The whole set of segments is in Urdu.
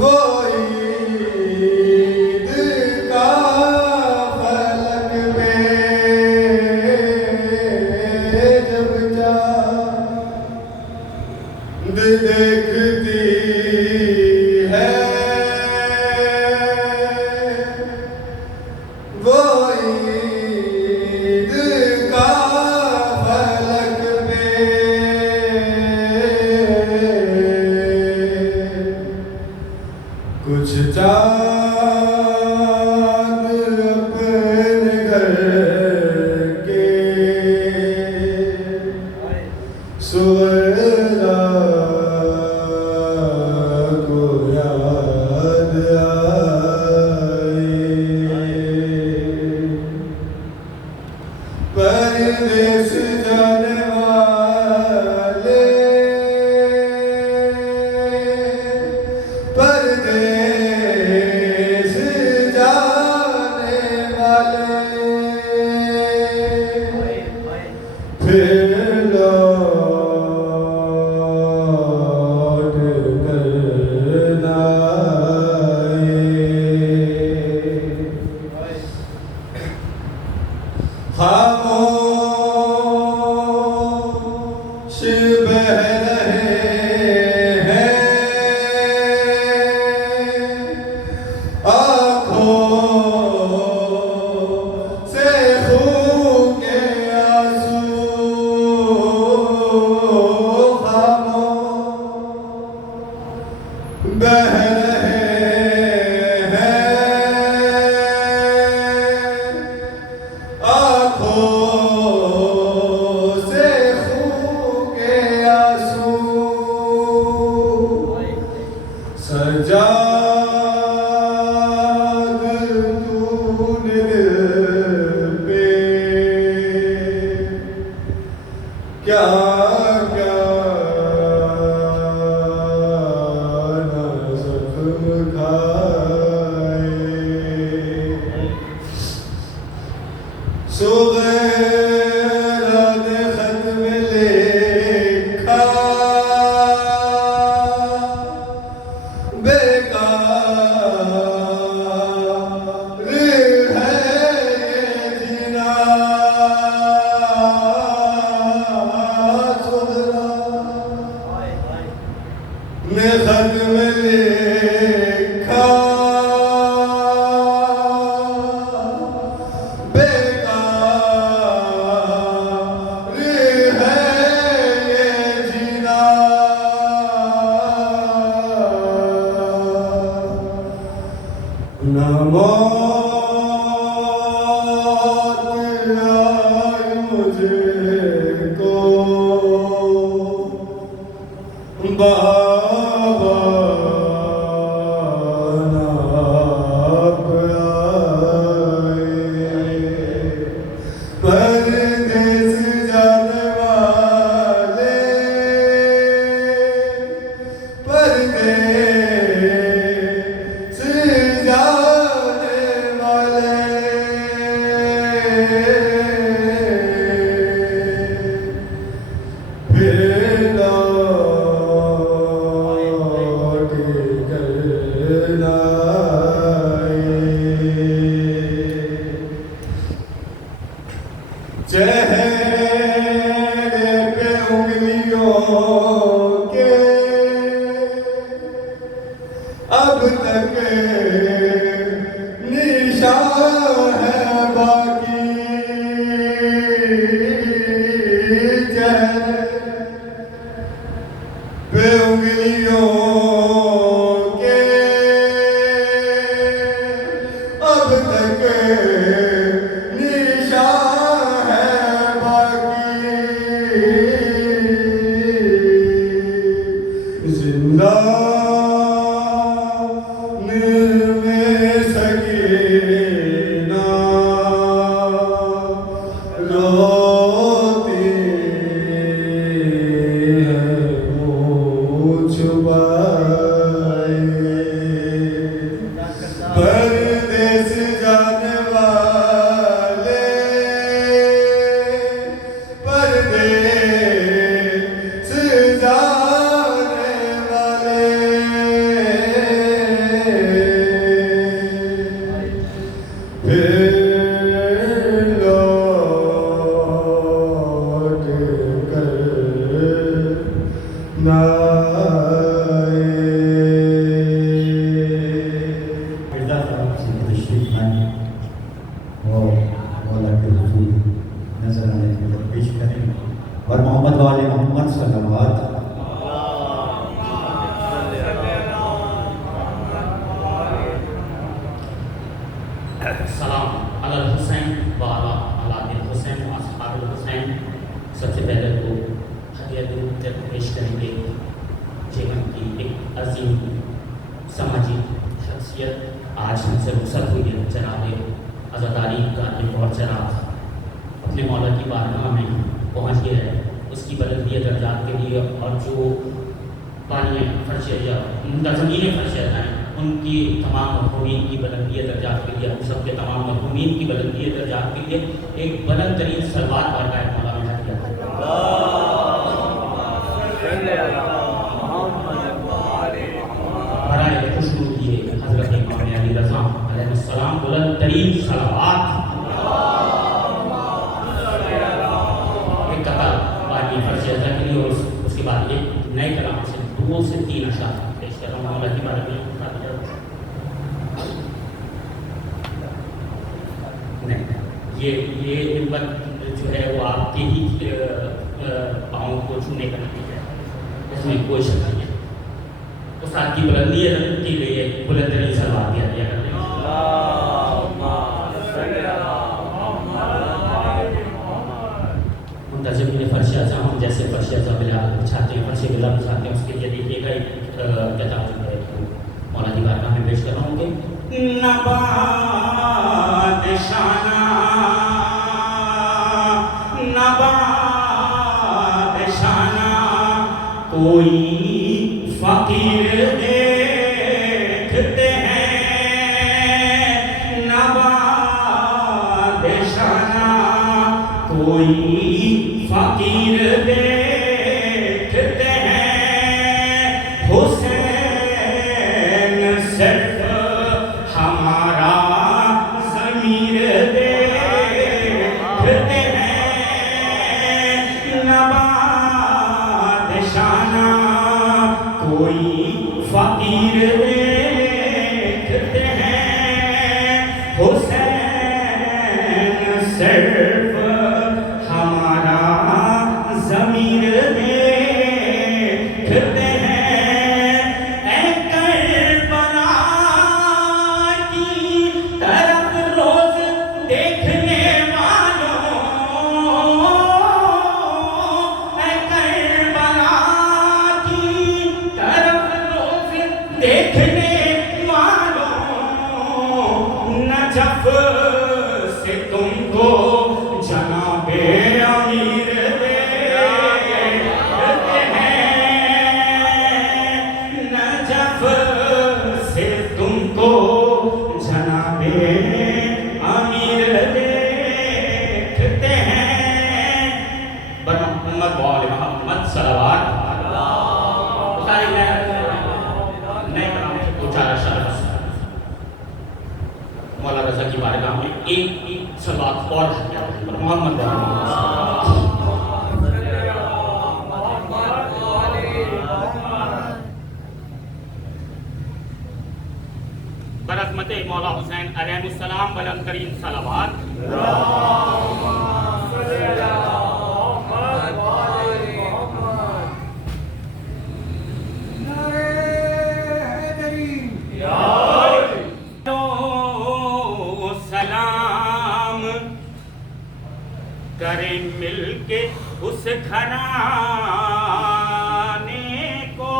وہ عید کا فلک میں جب چاند دیکھتی ہے وہ عید کا فلک میں کچھ چاند اپنے گھر کے سورا کو یاد آئے پردیس جانے والے پردیس جانے والے پھر لوٹ کر نہ آئے خاموش بہ رہے ہیں آنکھوں سے خون کے آنسو خاموش بہ رہے ہیں آنکھوں سے خون کے آنسو سجاد تو نے دل پہ کیا کیا نہ زخم کھائے صغیرہ نے خط میں لکھا بیکار ہے یہ جینا صغیرہ نے خط میں لکھا نہ موت آئی مجھے کو بابا نہ آپ آئے پردیس جانے والے پردیس جانے والے پھر لوٹ کر نہ آئے چہرے پہ انگلیوں کے اب تک نشان ہے باقی چہرے پہ انگلیوں کے اب تک نشان ہے باقی زندہ روتی ہے منہ چھپائے پردیس جانے والے پردیس جانے مرزا صاحب سے تشریف لائیں اور مولا کے حضور نظرانے کی طرف پیش کریں اور محمد والے محمد صلوات. سلام علی الحسین وعلی اولاد الحسین و اصحاب الحسین. سب سے پہلے تو ہدیہ درود پیش کریں گے جیون کی ایک عظیم سماجی شخصیت آج ہم سے رخصت ہوئی ہے. جناب عزاداری کا ایک اور چراغ اپنے مولا کی بارگاہ میں پہنچ گیا ہے. اس کی بلندی درجات کے لیے اور جو پانی فرش یا زمین فرش ہیں ان کی تمام مرحومین کی بلندی درجات کے لیے ہم سب کے تمام مرحومین کی بلندی درجات کے لیے ایک بلند ترین صلوات بارگاہ مولا میں ہدیہ برائے خوشنود یہ حضرت امام علی رضا علیہ السلام بلند ترین صلوات ایک قطع پانی فرش کے لیے اور اس کے بعد ایک نئے کلام سے 2 سے 3 اشعار پیش کر رہا ہوں مولا کی بارگاہ میں. یہ نسبت جو ہے وہ آپ کے ہی پاؤں کو چھونے کا نتیجہ ہے, اس میں کوئی شک نہیں ہے. استاد کی بلندی کے لیے بلند ترین صلوات دیا کرتے ہیں. منتظمین فرش اعظم ہم جیسے فرش اعظم بچھاتے ہیں, فرش بلا بچھاتے ہیں, اس کے لیے دیکھیے گا ایک کتاب جو ہے مولا کی بارگاہ میں پیش کر رہا ہوں کہ نبات شانہ کوئی فقیر دیکھتے ہیں, نبات شانہ کوئی فقیر دیکھتے ہیں, حسین صرف ہمارا ضمیر دیکھتے ہیں, نبات شانہ کوئی فقیر دیکھتے ہیں, حسین صرف ہمارا ضمیر دیکھتے ہیں. اے کربلا کی طرف روز دیکھنے والوں, اے کربلا کی طرف روز دیکھنے والوں, نجف سے تم کو جناب امیر دیکھتے ہیں, نجف سے تم کو جناب امیر دیکھتے ہیں. محمد وآل محمد صلوات. نئے کلام سے 2-4 اشعار مولا رضا کی بارگاہ میں ایک صلوات اور ہدیہ محمد وآل برحمت مولا حسین علیہ السلام بلند ترین صلوات. سلام کریں مل کے اس گھرانے کو,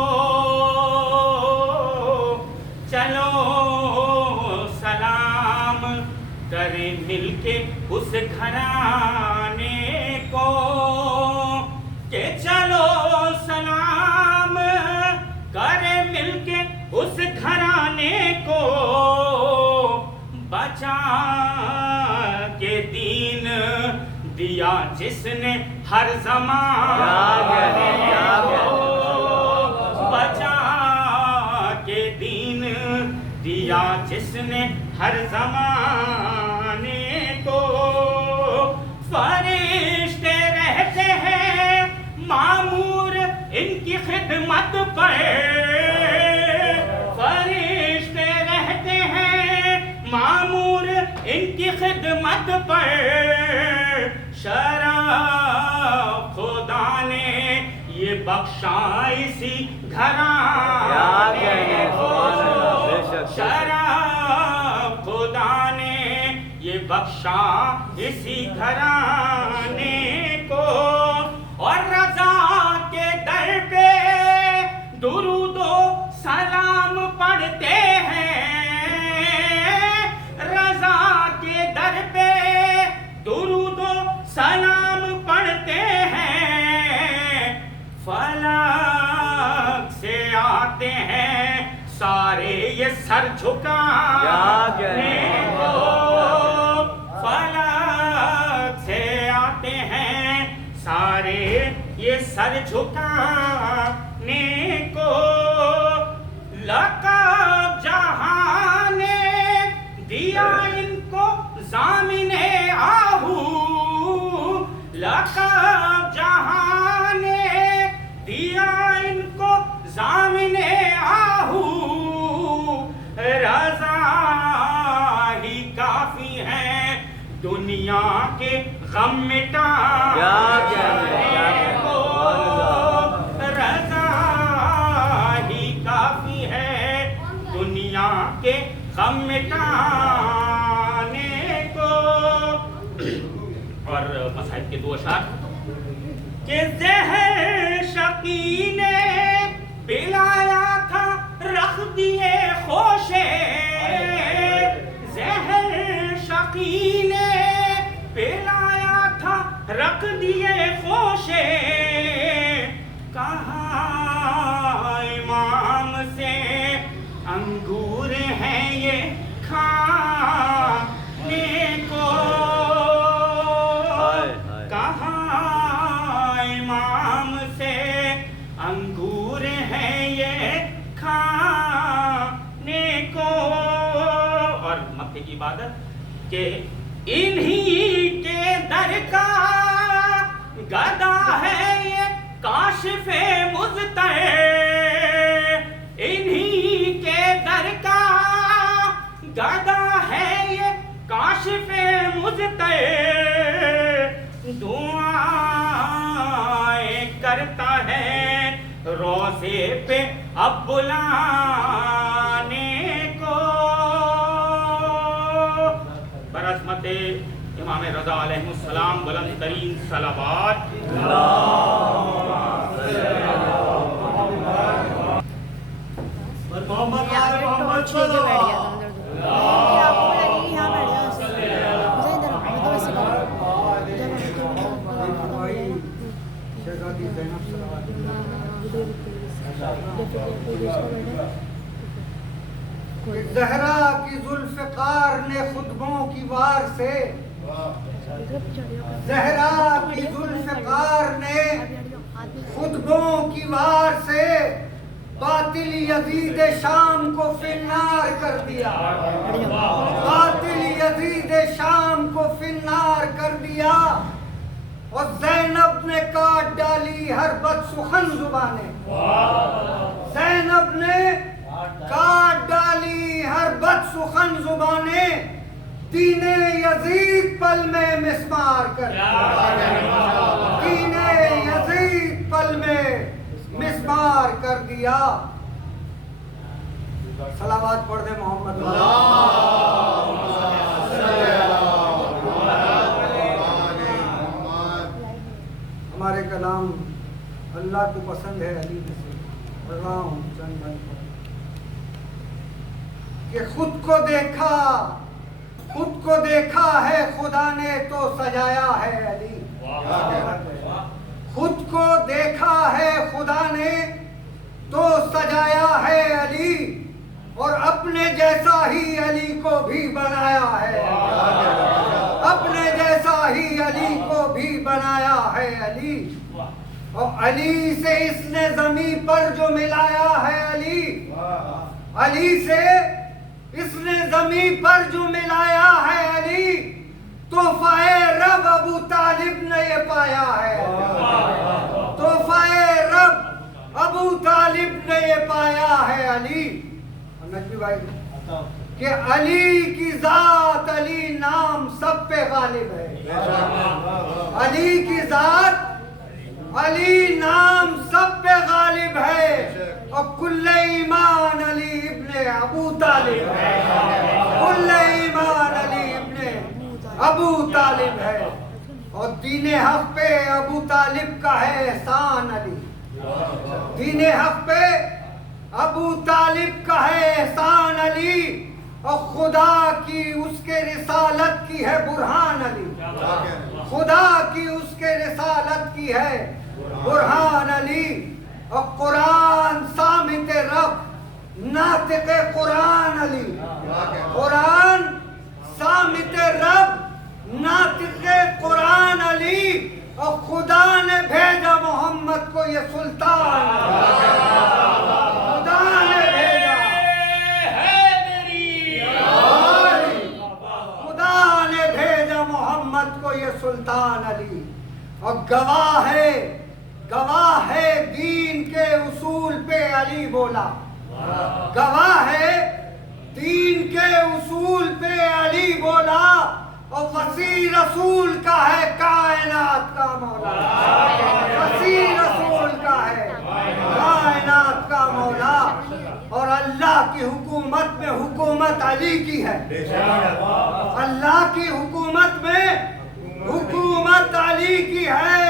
چلو سلام کریں مل کے اس گھرانے کو, کہ چلو سلام کریں مل کے اس گھرانے کو, بچا کے دین دیا جس نے ہر زمانے کو, بچا کے دین دیا جس نے ہر زمانے کو. فرشتے رہتے ہیں معمور ان کی خدمت پر فرشتے رہتے ہیں معمور ان کی خدمت پر شرف خدا نے یہ بخشا اسی گھرانے کو شرف خدا نے یہ بخشا اسی گھرانے کو اور رضا کے در پہ درود و سلام پڑھتے ہیں رضا کے در پہ درود و سلام پڑھتے ہیں فلک سے آتے ہیں سارے یہ سر جھکانے کو فلک سے آتے ہیں سارے یہ سر جھکانے کو لقب جہاں نے دیا ان کو ضامن آہو لقب جہاں نے دیا ان کو ضامن آہو رضا ہی کافی ہے دنیا کے غم مٹانے کو رضا ہی کافی ہے دنیا کے غم مٹانے کو اور مصائب کے دو اشعار کہ زہر شقی نے پلایا تھا رکھ دیے خوشے زہر شقی نے پلایا تھا رکھ دیے خوشے کہاں امام سے انگور ہیں یہ کھانے کو کہاں امام سے انگور ہیں یہ کھانے کو اور مکے کی عبادت کہ انہی کے در کا گدا ہے یہ کاشف مضطر انہی کے در کا گدا ہے یہ کاشف مضطر دعائیں کرتا ہے روزے پہ اب بلانے کو برعظمت امام رضا علیہ السلام بلند ترین صلوات زہرا کی ذوالفقار نے خطبوں کی وار سے زہرا کی ذوالفقار نے خطبوں کی وار سے باطل یزید شام کو فی النار کر دیا باطل یزید شام کو فی النار کر دیا اور زینب نے کاٹ ڈالی ہر بد سخن زبانیں زینب نے کاٹ ڈالی ہر بد سخن زبانیں دین یزید پل میں مسمار کر دیا دین یزید پل میں مسمار کر دیا صلوات پڑھ دے محمد ہمارے کلام اللہ کو پسند ہے علی میں سے پڑھ رہا ہوں چند بات کہ خود کو دیکھا ہے خدا نے تو سجایا ہے علی خود کو دیکھا ہے خدا نے تو سجایا ہے علی اور اپنے جیسا ہی علی کو بھی بنایا ہے اپنے جیسا ہی علی کو بھی بنایا ہے علی اور علی سے اس نے زمین پر جو ملایا ہے علی سے اس نے زمین پر جو ملایا ہے علی تحفہ رب ابو طالب نے یہ پایا ہے تحفہ رب ابو طالب نقوی بھائی کہ علی کی ذات علی نام سب پہ غالب ہے، علی کی ذات علی نام سب پہ غالب ہے، اور کل ایمان علی ابن ابو طالب ہے، کل ایمان علی ابن ابو طالب ہے، اور دین حق پہ ابو طالب کا ہے احسان علی، دین حق پہ ابو طالب کا ہے احسان علی، اور خدا کی اس کے رسالت کی ہے برہان علی، خدا کی اس کے رسالت کی ہے برہان علی، اور قرآن صامت رب ناطق قرآن علی، قرآن صامت رب ناطق قرآن علی، اور خدا نے بھیجا محمد کو یہ سلطان، خدا نے بھیجا، خدا نے بھیجا محمد کو یہ سلطان علی، اور گواہ ہے دین کے اصول پہ علی بولا، گواہ ہے دین کے اصول پہ علی بولا، اور وسیع رسول کا ہے کائنات کا مولا، وسیع رسول کا ہے کائنات کا مولا، اور اللہ کی حکومت میں حکومت علی کی ہے، اللہ کی حکومت میں حکومت علی کی ہے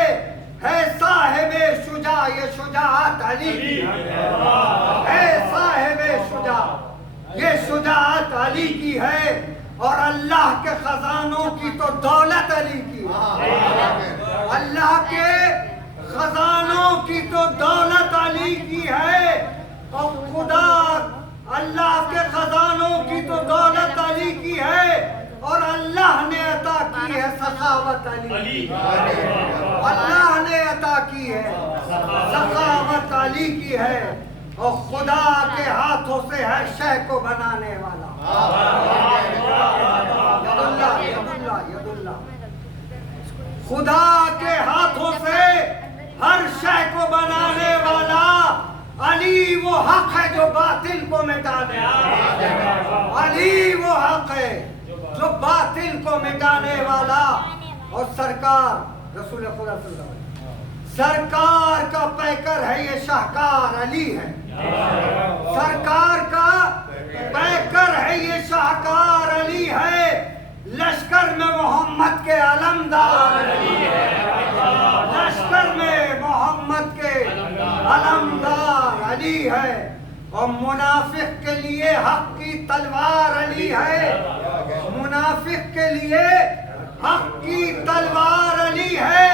صاحب شجاع، یہ شجاعت علی کی ہے صاحب شجاع، یہ شجاعت علی کی ہے، اور اللہ کے خزانوں کی تو دولت علی کی ہے، اللہ کے خزانوں کی تو دولت علی کی ہے، اور خدا اللہ کے خزانوں کی تو دولت علی کی ہے، اور اللہ نے عطا کی ہے سخاوت علی، اللہ نے عطا کی ہے سخاوت علی کی ہے، اور خدا کے ہاتھوں سے ہر شے کو بنانے والا، ید اللہ، خدا کے ہاتھوں سے ہر شے کو بنانے والا علی وہ حق ہے جو باطل کو مٹانے والا، علی وہ حق ہے جو باطل کو مٹانے والا، اور سرکار رسول خدا صلی اللہ علیہ وسلم سرکار کا پیکر ہے یہ شاہکار علی ہے، سرکار کا پیکر ہے یہ شاہکار علی ہے، لشکر میں محمد کے علمدار علی ہے، لشکر میں محمد کے علمدار علی ہے، اور منافق کے لیے حق کی تلوار علی ہے، منافق کے لیے حق کی تلوار علی ہے،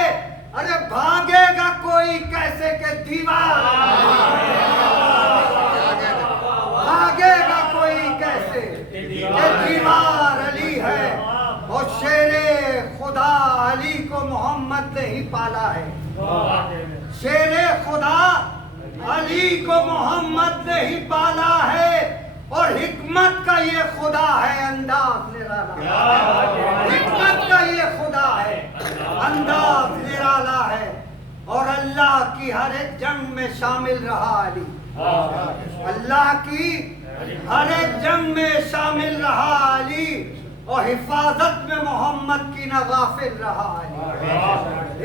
ارے بھاگے گا کوئی کیسے کہ دیوار، بھاگے گا کوئی کیسے کہ دیوار علی ہے، اور شیر خدا علی کو محمد نے ہی پالا ہے، شیر خدا علی کو محمد نے ہی پالا ہے، اور حکمت کا یہ خدا ہے انداز نرالا، حکمت کا یہ خدا ہے انداز نرالا ہے، اور اللہ کی ہر ایک جنگ میں شامل رہا علی، اللہ کی ہر ایک جنگ میں شامل رہا علی، اور حفاظت میں محمد کی نہ غافل رہا علی،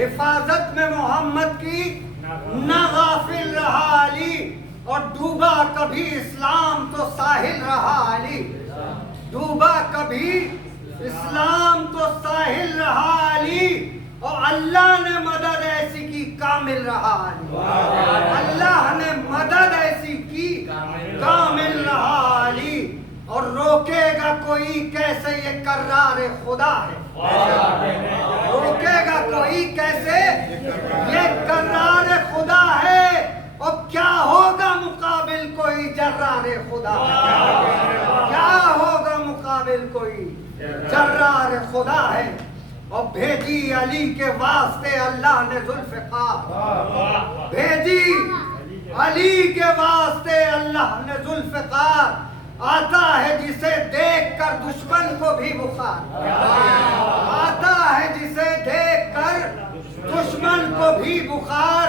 حفاظت میں محمد کی نہ غافل رہا علی، اور ڈوبا کبھی اسلام تو ساحل رہا علی، ڈوبا کبھی اسلام تو ساحل رہا علی، اور اللہ نے مدد ایسی کی کامل رہا علی، اللہ نے مدد ایسی کی کامل رہا علی، اور روکے گا کوئی کیسے یہ کرار خدا ہے، روکے گا کوئی کیسے یہ کرار خدا ہے، اور کیا ہوگا مقابل کوئی جرار خدا ہے، کیا ہوگا مقابل کوئی جرار خدا ہے، اور بھیجی علی کے واسطے اللہ نے ذوالفقار، بھیجی علی کے واسطے اللہ نے ذوالفقار، آتا ہے جسے دیکھ کر دشمن کو بھی بخار، آتا ہے جسے دیکھ کر دشمن کو بھی بخار،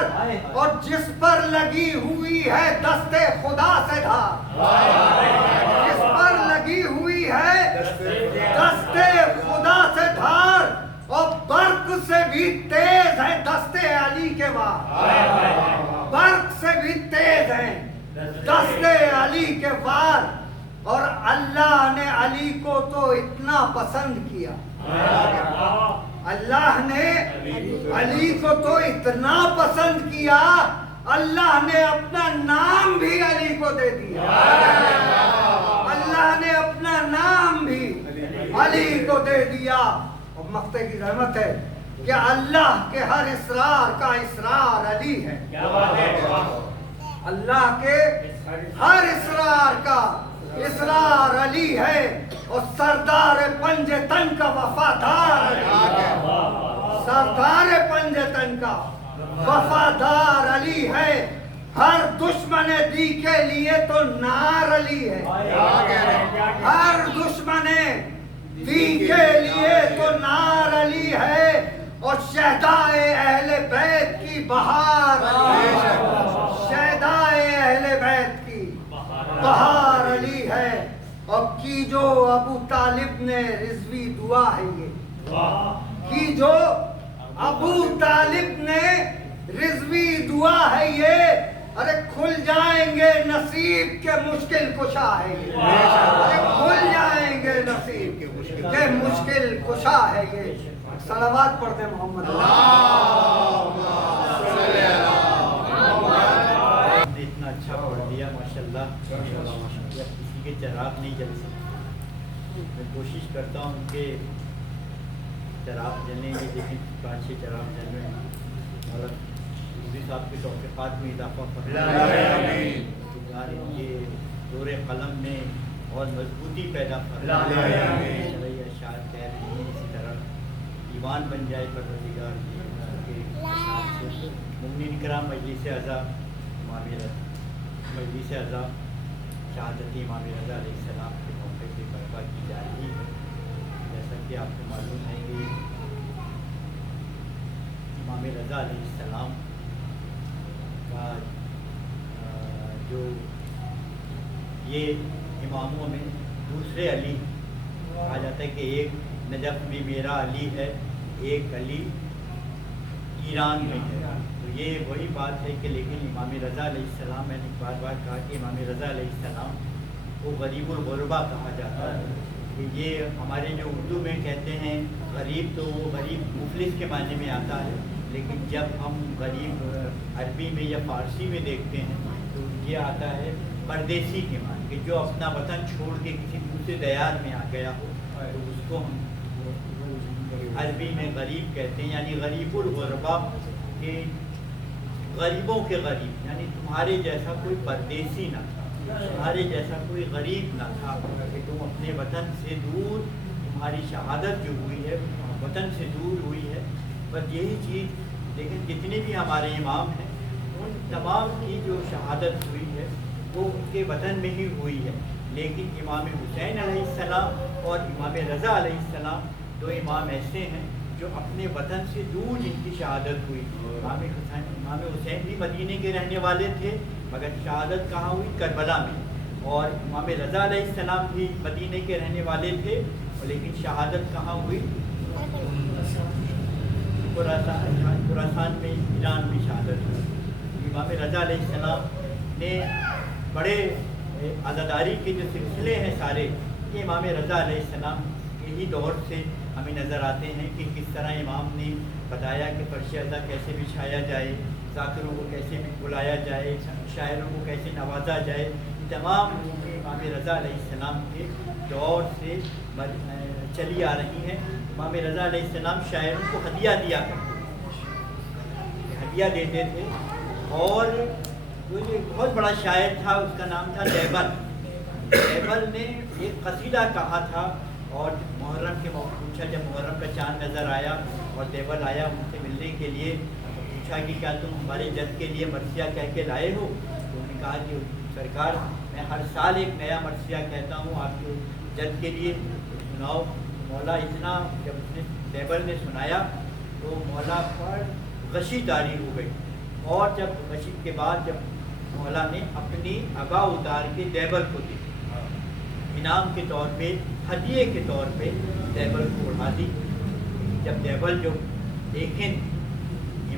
اور جس پر لگی ہوئی ہے دست خدا سے دھار، برق سے بھی تیز ہیں دستے علی کے وار، اور اللہ نے علی کو تو اتنا پسند کیا، اللہ نے علی کو تو اتنا پسند کیا، اللہ نے اپنا نام بھی علی کو دے دیا، اللہ نے اپنا نام بھی علی کو دے دیا۔ اور مقتے کی رحمت ہے کہ اللہ کے ہر اسرار کا اسرار علی ہے، اللہ کے ہر اسرار کا اسرار علی ہے، اور سردار پنجتن کا وفادار علی ہے، سردار پنجتن کا وفادار علی ہے، ہر دشمن دی کے لیے تو نار علی ہے، ہر دشمن دی کے لیے تو نار علی ہے، اور شہدائے اہل بیت کی بہار علی ہے، شہدائے اہل بیت کی بہار علی ہے۔ اور کی جو ابو طالب نے رضوی دعا ہے یہ، کی جو ابو طالب نے رضوی دعا ہے یہ، ارے کھل جائیں گے نصیب کے مشکل کشا ہے یہ، ارے کھل جائیں گے نصیب کے مشکل کشا ہے یہ۔ صلوات پڑھتے محمد اتنا اچھا پڑھ دیا ماشاءاللہ، کسی کے چراغ نہیں جل سکتے۔ میں کوشش کرتا ہوں کہ چراغ جلیں گے، لیکن 5-6 چراغ جل رہے ہیں، اور مودی صاحب کے توفیقات میں اضافہ فرمائے، ان کے دور قلم میں اور مضبوطی پیدا فرمائے، اشعار کہہ رہے ہیں اسی طرح ایمان بن جائے پروردگار کے ساتھ سے۔ مومنین کرام، مجلس اعضا مجلس اعضا شہادت امام رضا علیہ السلام کے موقع سے برپا کی جا رہی ہے۔ جیسا کہ آپ کو معلوم ہے کہ امام رضا علیہ السلام کا جو یہ اماموں میں دوسرے علی کہا جاتا ہے کہ ایک نجف میں میرا علی ہے، ایک علی ایران میں ہے، تو یہ وہی بات ہے کہ لیکن امام رضا علیہ السلام، میں نے بار بار کہا کہ امام رضا علیہ السلام کو غریب الغربا کہا جاتا ہے، کہ یہ ہمارے جو اردو میں کہتے ہیں غریب، تو وہ غریب مفلس کے معنی میں آتا ہے، لیکن جب ہم غریب عربی میں یا فارسی میں دیکھتے ہیں تو یہ آتا ہے پردیسی کے معنی، کہ جو اپنا وطن چھوڑ کے کسی دوسرے دیار میں آ گیا ہو، تو اس کو ہم عربی میں غریب کہتے ہیں، یعنی غریب الغربا، کہ غریبوں کے غریب، یعنی تمہارے جیسا کوئی پردیسی نہ تھا، تمہارے جیسا کوئی غریب نہ تھا، کہ تم اپنے وطن سے دور، تمہاری شہادت جو ہوئی ہے وطن سے دور ہوئی ہے۔ بس یہی چیز، لیکن جتنے بھی ہمارے امام ہیں ان تمام کی جو شہادت ہوئی ہے وہ ان کے وطن میں ہی ہوئی ہے، لیکن امام حسین علیہ السلام اور امام رضا علیہ السلام دو امام ایسے ہیں جو اپنے وطن سے دور جن کی شہادت ہوئی۔ امام حسین بھی مدینے کے رہنے والے تھے، مگر شہادت کہاں ہوئی؟ کربلا میں، اور امام رضا علیہ السلام بھی مدینے کے رہنے والے تھے، لیکن شہادت کہاں ہوئی؟ خراسان میں، ایران میں شہادت ہوئی۔ امام رضا علیہ السلام نے بڑے عزاداری کے جو سلسلے ہیں سارے، یہ امام رضا علیہ السلام کے ہی دور سے ہمیں نظر آتے ہیں، کہ کس طرح امام نے بتایا کہ فرش اعضا کیسے بچھایا جائے، ذاکروں کو کیسے بلایا جائے، شاعروں کو کیسے نوازا جائے، تمام امام رضا علیہ السلام کے دور سے چلی آ رہی ہیں۔ امام رضا علیہ السلام شاعروں کو ہدیہ دیا کرتے تھے، ہدیہ دیتے تھے، اور جو بہت بڑا شاعر تھا اس کا نام تھا دیبل۔ دیبل نے ایک قصیدہ کہا تھا، اور محرم کے موقع پوچھا، جب محرم کا چاند نظر آیا اور دیبل آیا ان سے ملنے کے لیے، پوچھا کہ کیا تم ہمارے جد کے لیے مرثیہ کہہ کے لائے ہو؟ تو انہوں نے کہا کہ سرکار میں ہر سال ایک نیا مرثیہ کہتا ہوں آپ کے جد کے لیے، سناؤ۔ مولا اتنا جب اس نے دیبل نے سنایا تو مولا پر غشی طاری ہو گئی، اور جب غشی کے بعد جب مولا نے اپنی عبا اتار کے دیبل کو دی، انعام کے طور پہ، ہدیے کے طور پہ دیبل کو اڑا دی۔ جب دیبل جو دیکھیں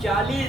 40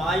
5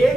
1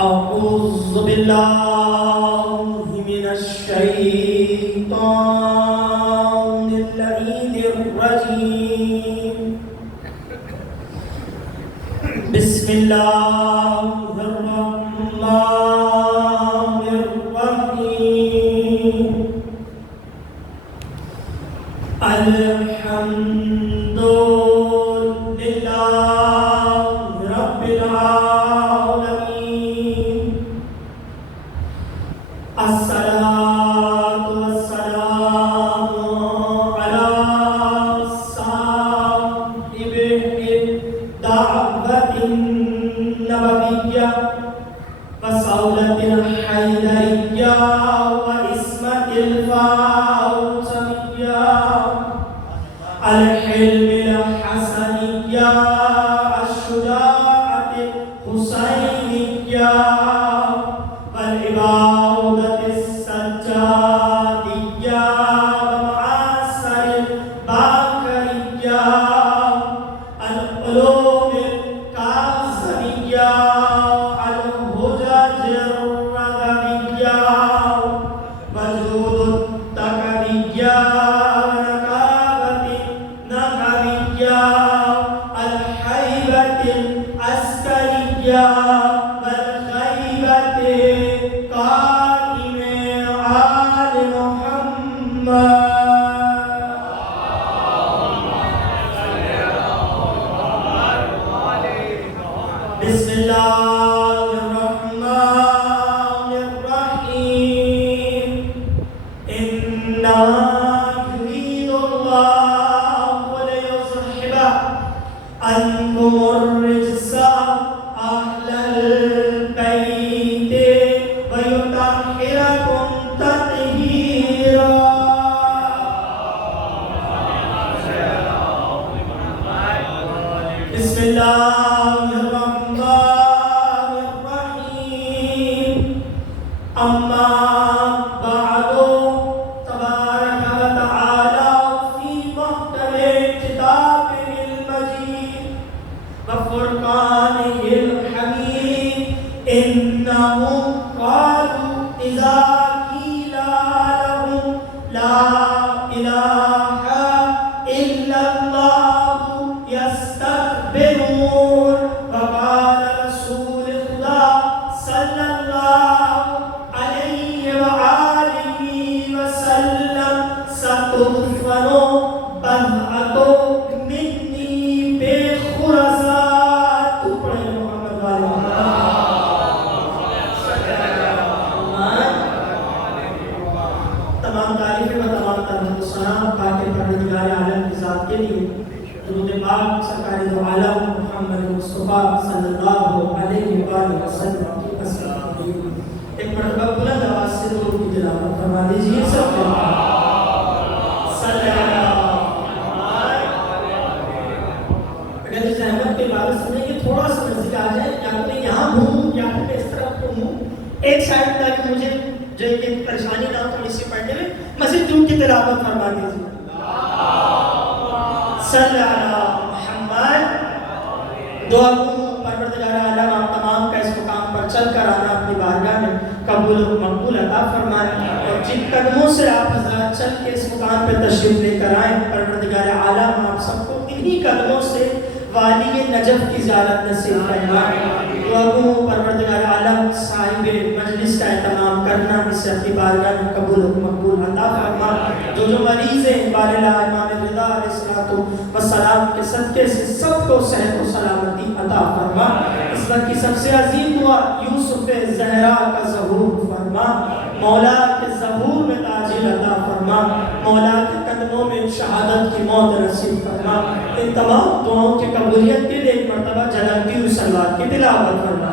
أعوذ بالله من الشيطان اللعين الرجيم بسم الله الرحمن الرحيم الحمد لله رب العالمين الصلاة والسلام على صاحب الدعوة النبوية وصولة الحيدرية وإسمة الفاطمية الحلم الحسنية الشجاعة الحسينية والعبادة السجادية ومعاصي العسكرية والخيبة قائم آل محمد. بسم الله الرحمن الرحيم. إنما يريد الله ليذهب عنكم الرجس أهل البيت ويطهركم تطهيرا. بسم الله الرحمن الرحيم. أما بعد تبارك وتعالى في محكم كتابه المجيد وفرقانه الحميد إنهم قالوا إذا قيل لهم لا إله إلا الله يستكبرون. وقال رسول الله صلى الله عليه وآله وسلم ستدفن بضعة مني بخرزات. محمد وآل محمد. تمام تعریفیں و تمام تحمید و ثنا پاک پروردگار عالم کی ذات کے لیے. درود پاک سرکار دو عالم محمد مصطفیٰ صلی اللہ علیہ وآلہ وسلم کی پسند. ایک مرتبہ بلند آواز سے درود کی تلاوت فرما دیجیے سب کے صلی اللہ. اگر اس احمد کے بارے سنیں کہ تھوڑا سا نزدیک آ جائے یا تو میں یہاں گھوموں یا پھر میں اس طرف گھوموں ایک سائڈ تاکہ مجھے جو ایک پریشانی نہ ہو تھوڑی سی پڑھنے میں. مزید درود کی تلاوت فرما دیجیے صلی اللہ محمد. دعا کو پروردگار عالم آپ تمام کا اس مقام پر چل کر آنا اپنی بارگاہ میں قبول و مقبول عطا فرمائے. اور جن قدموں سے آپ حضرات چل کے اس مقام پہ تشریف لے کر آئیں پروردگار عالم آپ سب کو انہی قدموں سے والی نجف کی زیارت نصیب فرمائے. دعا کو پروردگار عالم صاحب مجلس کا اہتمام کرنا اسے اپنی بارگاہ میں قبول و مقبول عطا فرما. جو مریض ہیں بارلا امام رضا علیہ الصلوۃ والسلام کے صدقے سے سب کو صحت و سلامتی عطا فرما. اس وقت کی سب سے عظیم دعا یوسف زہرا کا ظہور فرما. مولا کے ظہور میں تاجر عطا فرما. مولا کے قدموں میں شہادت کی موت نصیب فرما. ان تمام دعاؤں کی قبولیت کے لیے ایک مرتبہ جلالتی و صلوات کی تلاوت فرما.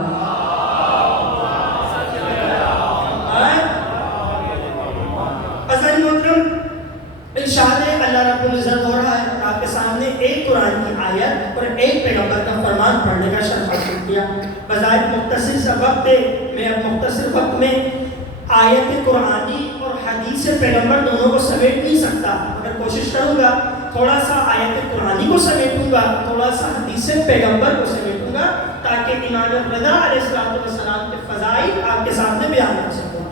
ارشاد اللہ رب العزت ہو رہا ہے آپ کے سامنے ایک قرآن کی آیت اور ایک پیغمبر کا فرمان پڑھنے کا شرف حاصل کیا. بظاہر مختصر سا وقت ہے، میں اب مختصر وقت میں آیت قرآنی اور حدیث پیغمبر دونوں کو سمیٹ نہیں سکتا، مگر کوشش کروں گا تھوڑا سا آیت قرآنی کو سمیٹوں گا، تھوڑا سا حدیث پیغمبر کو سمیٹوں گا تاکہ امام رضا علیہ السلام کے فضائل آپ کے سامنے بیان کر سکوں.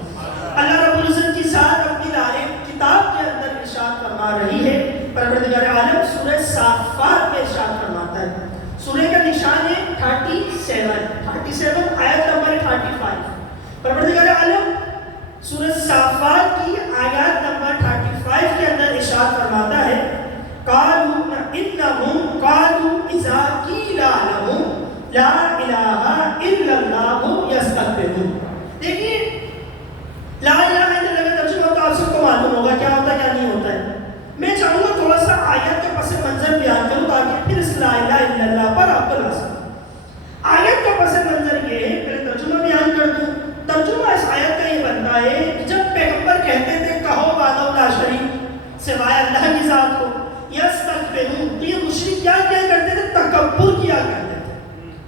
اللہ رب العزت کی ذات اپنی دار کتاب کے اندر ارشاد فرما رہی ہے. پروردگار عالم سورہ صافات میں ارشاد فرماتا ہے. سورہ کا نشان ہے 37 آیت نمبر 35. پروردگار عالم سورہ صافات کی آیات نمبر 35 کے اندر ارشاد فرماتا ہے قالوا انہم قالوا اذا قیل لهم لا الہ الا اللہ یستکبرون. دیکھیے لا الہ الا اللہ کا ترجمہ تو آپ سب کو معلوم ہوگا کیا ہوتا ہے کیا نہیں ہوتا ہے. میں چاہوں گا تھوڑا سا آیت کا پس منظر بیان کروں تاکہ پھر اس لا الہ الا اللہ پر آپ کو لا سکوں. آیت کا پس منظر یہ ہے، پہلے ترجمہ بیان کر دوں. ترجمہ اس آیت کا یہ بنتا ہے کہ جب پیغمبر کہتے تھے کہو وحدہ لا شریک سوائے اللہ کی ذات کو، یستکبرون، تو یہ مشرک کیا کرتے تھے؟ تکبر کیا کرتے تھے،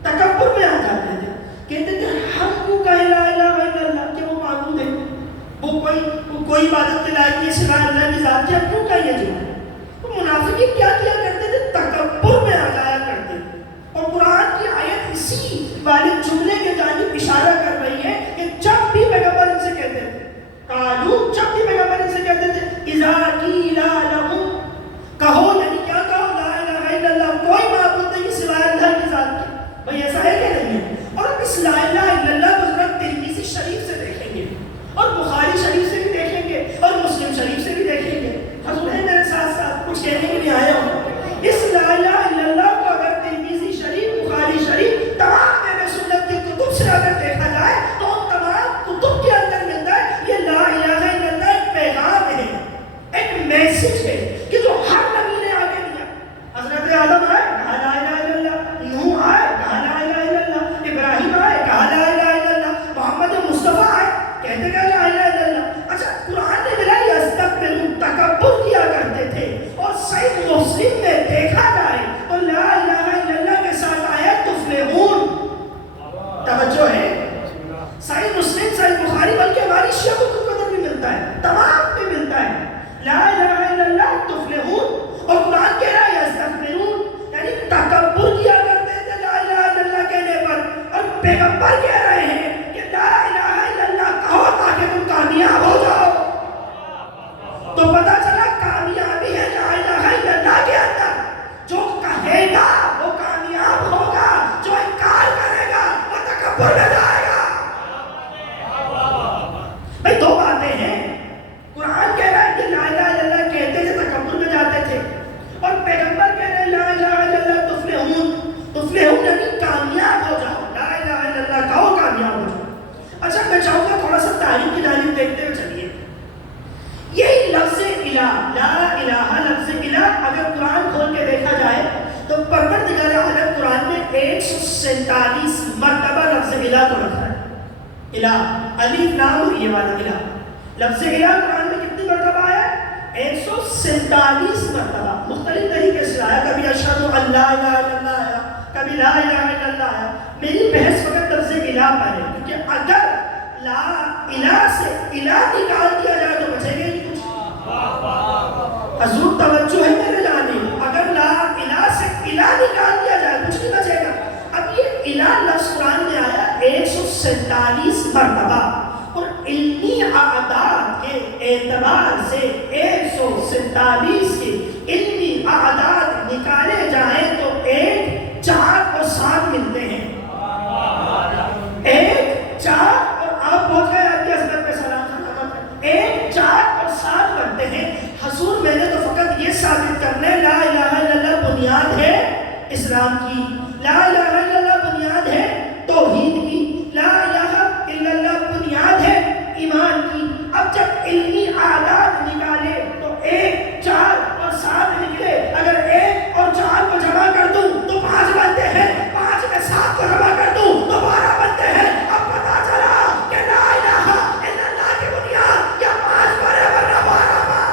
تکبر میں آ جاتے تھے. کہتے تھے ہم کو کہے لا الہ الا اللہ کہ وہ معبود ہے، وہ کوئی عبادت کے لائق نہیں سوائے اللہ کی ذات کے، اب کیوں کہیے جو ہے. تو منافقین کیا کرتے تھے؟ تکبر میں آ جایا کرتے تھے. اور قرآن کی آیت اسی والے جملے کے جانب اشارہ کر رہی ہے کہ جب بھی پیغمبر ان سے کہتے تھے جب بھی پیغمبر ان سے کہتے تھے اذا قیل لهم، کہو یعنی کیا کہو؟ لا الہ الا اللہ، کوئی معبود نہیں سوائے اللہ کی ذات کے. بھئی ایسا پیغمبر کہہ رہے ہیں کہ لا الہ الا اللہ کہو تاکہ تم کامیاب ہو جاؤ. تو پتہ چلا کامیابی ہے لا الہ الا اللہ کے اندر. جو کہے گا وہ کامیاب ہوگا، جو انکار کرے گا وہ تکبر میں جائے گا. بھائی دو باتیں ہیں. قرآن کہہ رہا ہے کہ لا الہ الا اللہ کہتے تھے تکبر میں جاتے تھے، اور پیغمبر کہہ رہے ہیں لا الہ الا اللہ تفلحون یعنی کامیاب ہو جاؤ. لا الہ الا اللہ کہو کامیاب ہو جاؤ. اچھا میں چاہوں گا تھوڑا سا تاریخ کی جانب دیکھتے ہوئے چلیے. یہی لفظ الہ، لا الہ لفظ الہ اگر قرآن کھول کے دیکھا جائے تو پروردگار عالم قرآن میں 147 مرتبہ لفظ الہ کو رکھا ہے. الہ الف لام اور یہ والا الہ. لفظ الہ قرآن میں کتنی مرتبہ ہے؟ 147 مرتبہ. مختلف طریقے سے آیا. کبھی اشہد ان لا الہ الا اللہ آیا، کبھی لا الہ الا اللہ آیا. میری بحث فقط لفظ الہ پر ہے، کیونکہ اگر لا الہ سے الہ نکال دیا جائے تو بچے گے نہیں کچھ. حضور توجہ ہے میرے جانے، اگر لا الہ سے الہ نکال دیا جائے کچھ نہیں بچے گا. اب یہ الہ لفظ قرآن میں آیا 147 مرتبہ، اور علمی اعداد کے اعتبار سے 147 کے علمی اعداد نکالے جائیں تو 1 4 اور 7 ملتے ہیں. 1 4 اور آپ پہنچ گئے آپ کی حضرت پہ سلام سلامت. 1 4 اور 7 بنتے ہیں. حضور میں نے تو فقط یہ ثابت کرنا ہے لا الہ الا اللہ بنیاد ہے اسلام کی، لا الہ الا اللہ بنیاد ہے توحید کی، لا الہ الا اللہ بنیاد ہے ایمان کی. اب جب علمی اعداد نکالے تو 1 4 اور 7 نکلے. اگر 1 اور 4 کو جمع کر دوں تو 5 بنتے ہیں، 5 میں 7 کو جمع کر دوں تو 12 بنتے ہیں. اب پتا چلا کہ لا الہ الا اللہ کی بنیاد یا 5 پر ہے ورنہ 12 پر.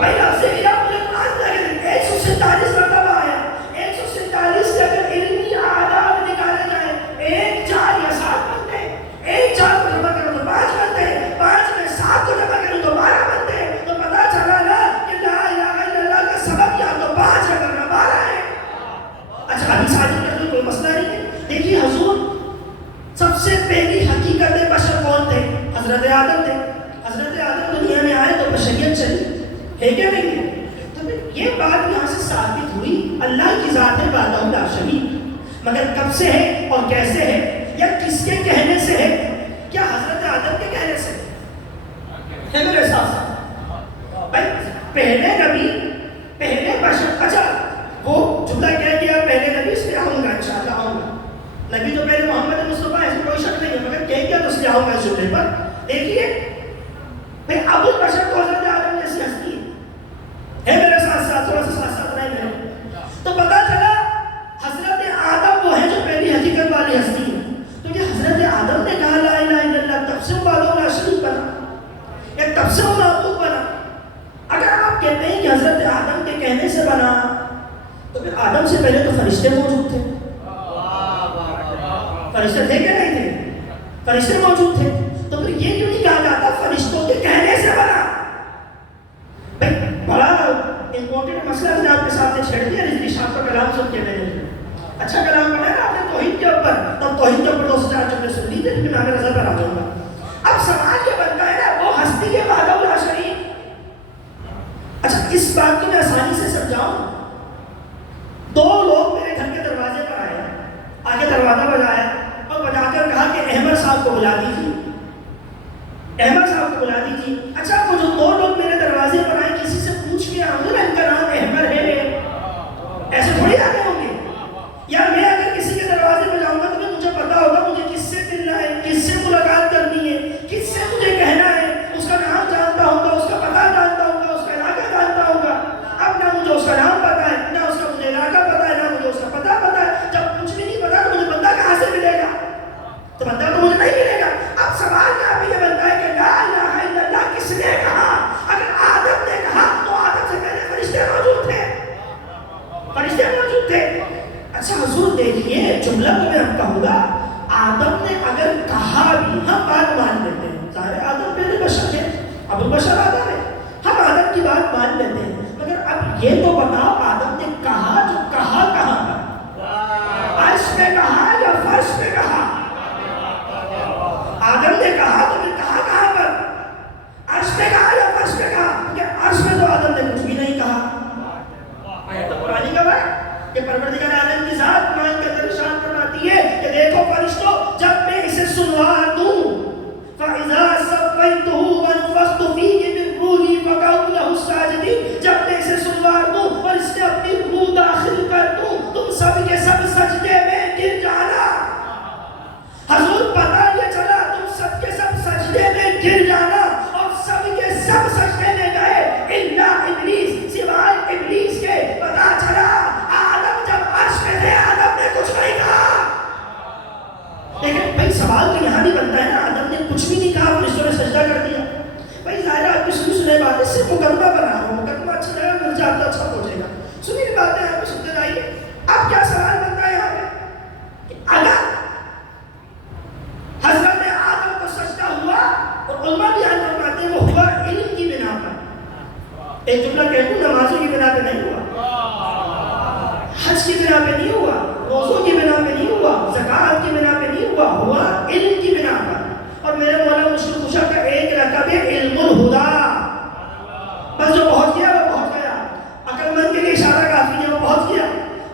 بھائی لفظ الہ مجھے قرآن میں 147 مرتبہ آیا. 147 سے اگر علمی اعداد نکالے جائیں 1 4 یا 7 بنتے ہیں. 1 4 کو جمع کرو تو 5 بنتے ہیں، 5 میں 7 کو جمع کرو تو 12 بنتے ہیں. تو پتا چلا نا کہ لا الہ الا اللہ کا سبب یا تو 5 ہے ورنہ 12 ہے. اچھا ابھی ثابت کرنے کوئی مسئلہ نہیں ہے. دیکھیے حضور سب سے پہلی حقیقت بشر کون تھے؟ حضرت آدم تھے. حضرت آدم دنیا میں آئے تو بشریت چلی ہے کیا نہیں ہے؟ تو یہ بات یہاں سے ثابت ہوئی اللہ کی ذات ہے وحدہ لا شریک. مگر کب سے ہے اور کیسے ہے یا کس کے کہنے سے ہے؟ کیا حضرت آدم کے کہنے سے ہے میرے ساتھ؟ بھائی پہلے نبی پہلے بشر. اچھا وہ جملہ کہہ دیا پہلے نبی اس لیے آؤں گا انشاءاللہ آؤں گا. نبی تو پہلے محمد مصطفیٰ ایسا کوئی شک نہیں ہے، مگر کہہ دیا تو اس لیے آؤں گا اس جملے پر. دیکھیے بھائی ابو البشر کو حضرت آدم جیسی ہستی ہے میرے ساتھ ساتھ تھوڑا سا ساتھ رہے میرے. تو پتا چلا حضرت آدم وہ ہے جو پہلی حقیقت والی ہستی ہے. تو یہ حضرت آدم نے کہا لا الہ الا اللہ تب سے وہ وحدہ لا شریک بنا یا تب سے وہ معبود بنا. اگر آپ کہتے ہیں کہ حضرت آدم کے کہنے سے بنا تو پھر آدم سے پہلے تو فرشتے موجود تھے. فرشتے تھے کہ نہیں تھے؟ فرشتے موجود تھے. تو پھر یہ کیوں نہیں کہا جاتا فرشتوں کے کہنے سے بنا؟ بڑا امپورٹنٹ مسئلہ ہے آپ کے ساتھ چھیڑ دیا. رضوی صاحب کا کلام سن کے میں نے اچھا کلام پڑھا نا آپ نے توحید کے اوپر، تب توحید کے اوپر 2-4 جملے سن لیجیے پھر میں نظر پر آ جاؤں گا. اب سوال یہ بنتا ہے نا وہ ہستی ہے وحدہ لا شریک. اچھا اس بات کو میں آسانی سے سمجھاؤں. 2 لوگ میرے گھر کے دروازے پر آئے، آگے دروازہ بجایا اور بجا کر کہا کہ احمد صاحب کو بلا دیجیے، احمد صاحب کو بلا دیجیے. اچھا وہ جو 2 لوگ میرے دروازے پر آئے کسی سے پوچھ کے آؤں گے نا ان کا نام احمد ہے، ایسے تھوڑی آگے ہوں گے. یا میں اگر کسی کے دروازے پہ جاؤں گا تو مجھے پتا ہوگا مجھے کس سے ملنا ہے، کس سے ملاقات کرنی ہے، کس سے مجھے کہنا ہے. اس کا نام جانتا ہوں گا، اس کا پتہ جانتا ہوں گا، اس کا علاقہ جانتا ہوں گا. اب نہ مجھے اس کا نام پتا ہے، نہ اس کا مجھے علاقہ پتا ہے، نہ مجھے اس کا پتہ پتا ہے. جب کچھ بھی نہیں پتا تو مجھے بندہ کہاں سے ملے گا؟ تو بندہ تو مجھے نہیں ملے گا. اب سوال یہاں پہ یہ بنتا ہے کہ لا الہ الا اللہ کس نے کہا؟ ابو البشر آدم ہے، ہم آدم کی بات مان لیتے ہیں، مگر اب یہ تو بتاؤ آدم نے کہا جو کہاں پر؟ عرش پہ کہا یا فرش پہ کہا؟ آدم نے کہا تو پھر کہاں پر؟ عرش پہ کہا یا فرش پہ کہا؟ کیونکہ عرش پہ تو آدم نے کچھ بھی نہیں کہا۔ آیت قرآنی کا ہے کہ پروردگار عالم کی ذات قرآن کے اندر ارشاد فرماتی ہے کہ دیکھو فرشتوں، جب میں اسے سنوا دوں فَإِذَا سَوَّيْتُهُ وَنَفَخْتُ فِيهِ مِن رُوحِي فَقَعُوا لَهُ سَاجِدِينَ، جب میں اسے سنوا دوں اور اس میں اپنی روح داخل کر دوں، تم سب کے سب سجدے میں گر جانا۔ حضور پتہ یہ چلا تم سب کے سب سجدے میں گر جانا، اور سب کے سب سجدے میں گئے الا ابلیس، سوائے ابلیس کے۔ پتہ چلا آدم جب عرش پہ تھے آدم نے کچھ نہیں کہا۔ لیکن بھائی سوال تو یہاں بھی بنتا ہے نا، آدم نے کچھ بھی نہیں کہا، فرشتوں نے سجدہ کر دیا۔ بھائی ظاہر آپ کی سنی باتیں صرف مقدمہ بنا رہا ہوں، مقدمہ اچھی جگہ مل جائے تو اچھا پہنچے گا، سنی ہوئی باتیں آپ کو سنتے رہیے۔ اب کیا سوال بنتا ہے یہاں پہ کہ اگر حضرت آدم کو سجدہ ہوا، اور علماء بھی آج فرماتے ہیں وہ ہوا علم کی بنا پر، ایک جملہ کہہ دوں نمازوں کی بنا پہ نہیں ہوا، حج کی بنا پہ نہیں ہوا، روزوں کی بنا پہ نہیں ہوا، زکوٰۃ کی بنا پہ نہیں ہوا، ہوا علم کی بنا پر۔ اور میرے مولا مشکل کشا کا ایک لقب ہے علم الہدا، بس جو پہنچ گیا وہ پہنچ گیا، عقل مند کے لیے اشارہ کافی ہے، وہ پہنچ گیا۔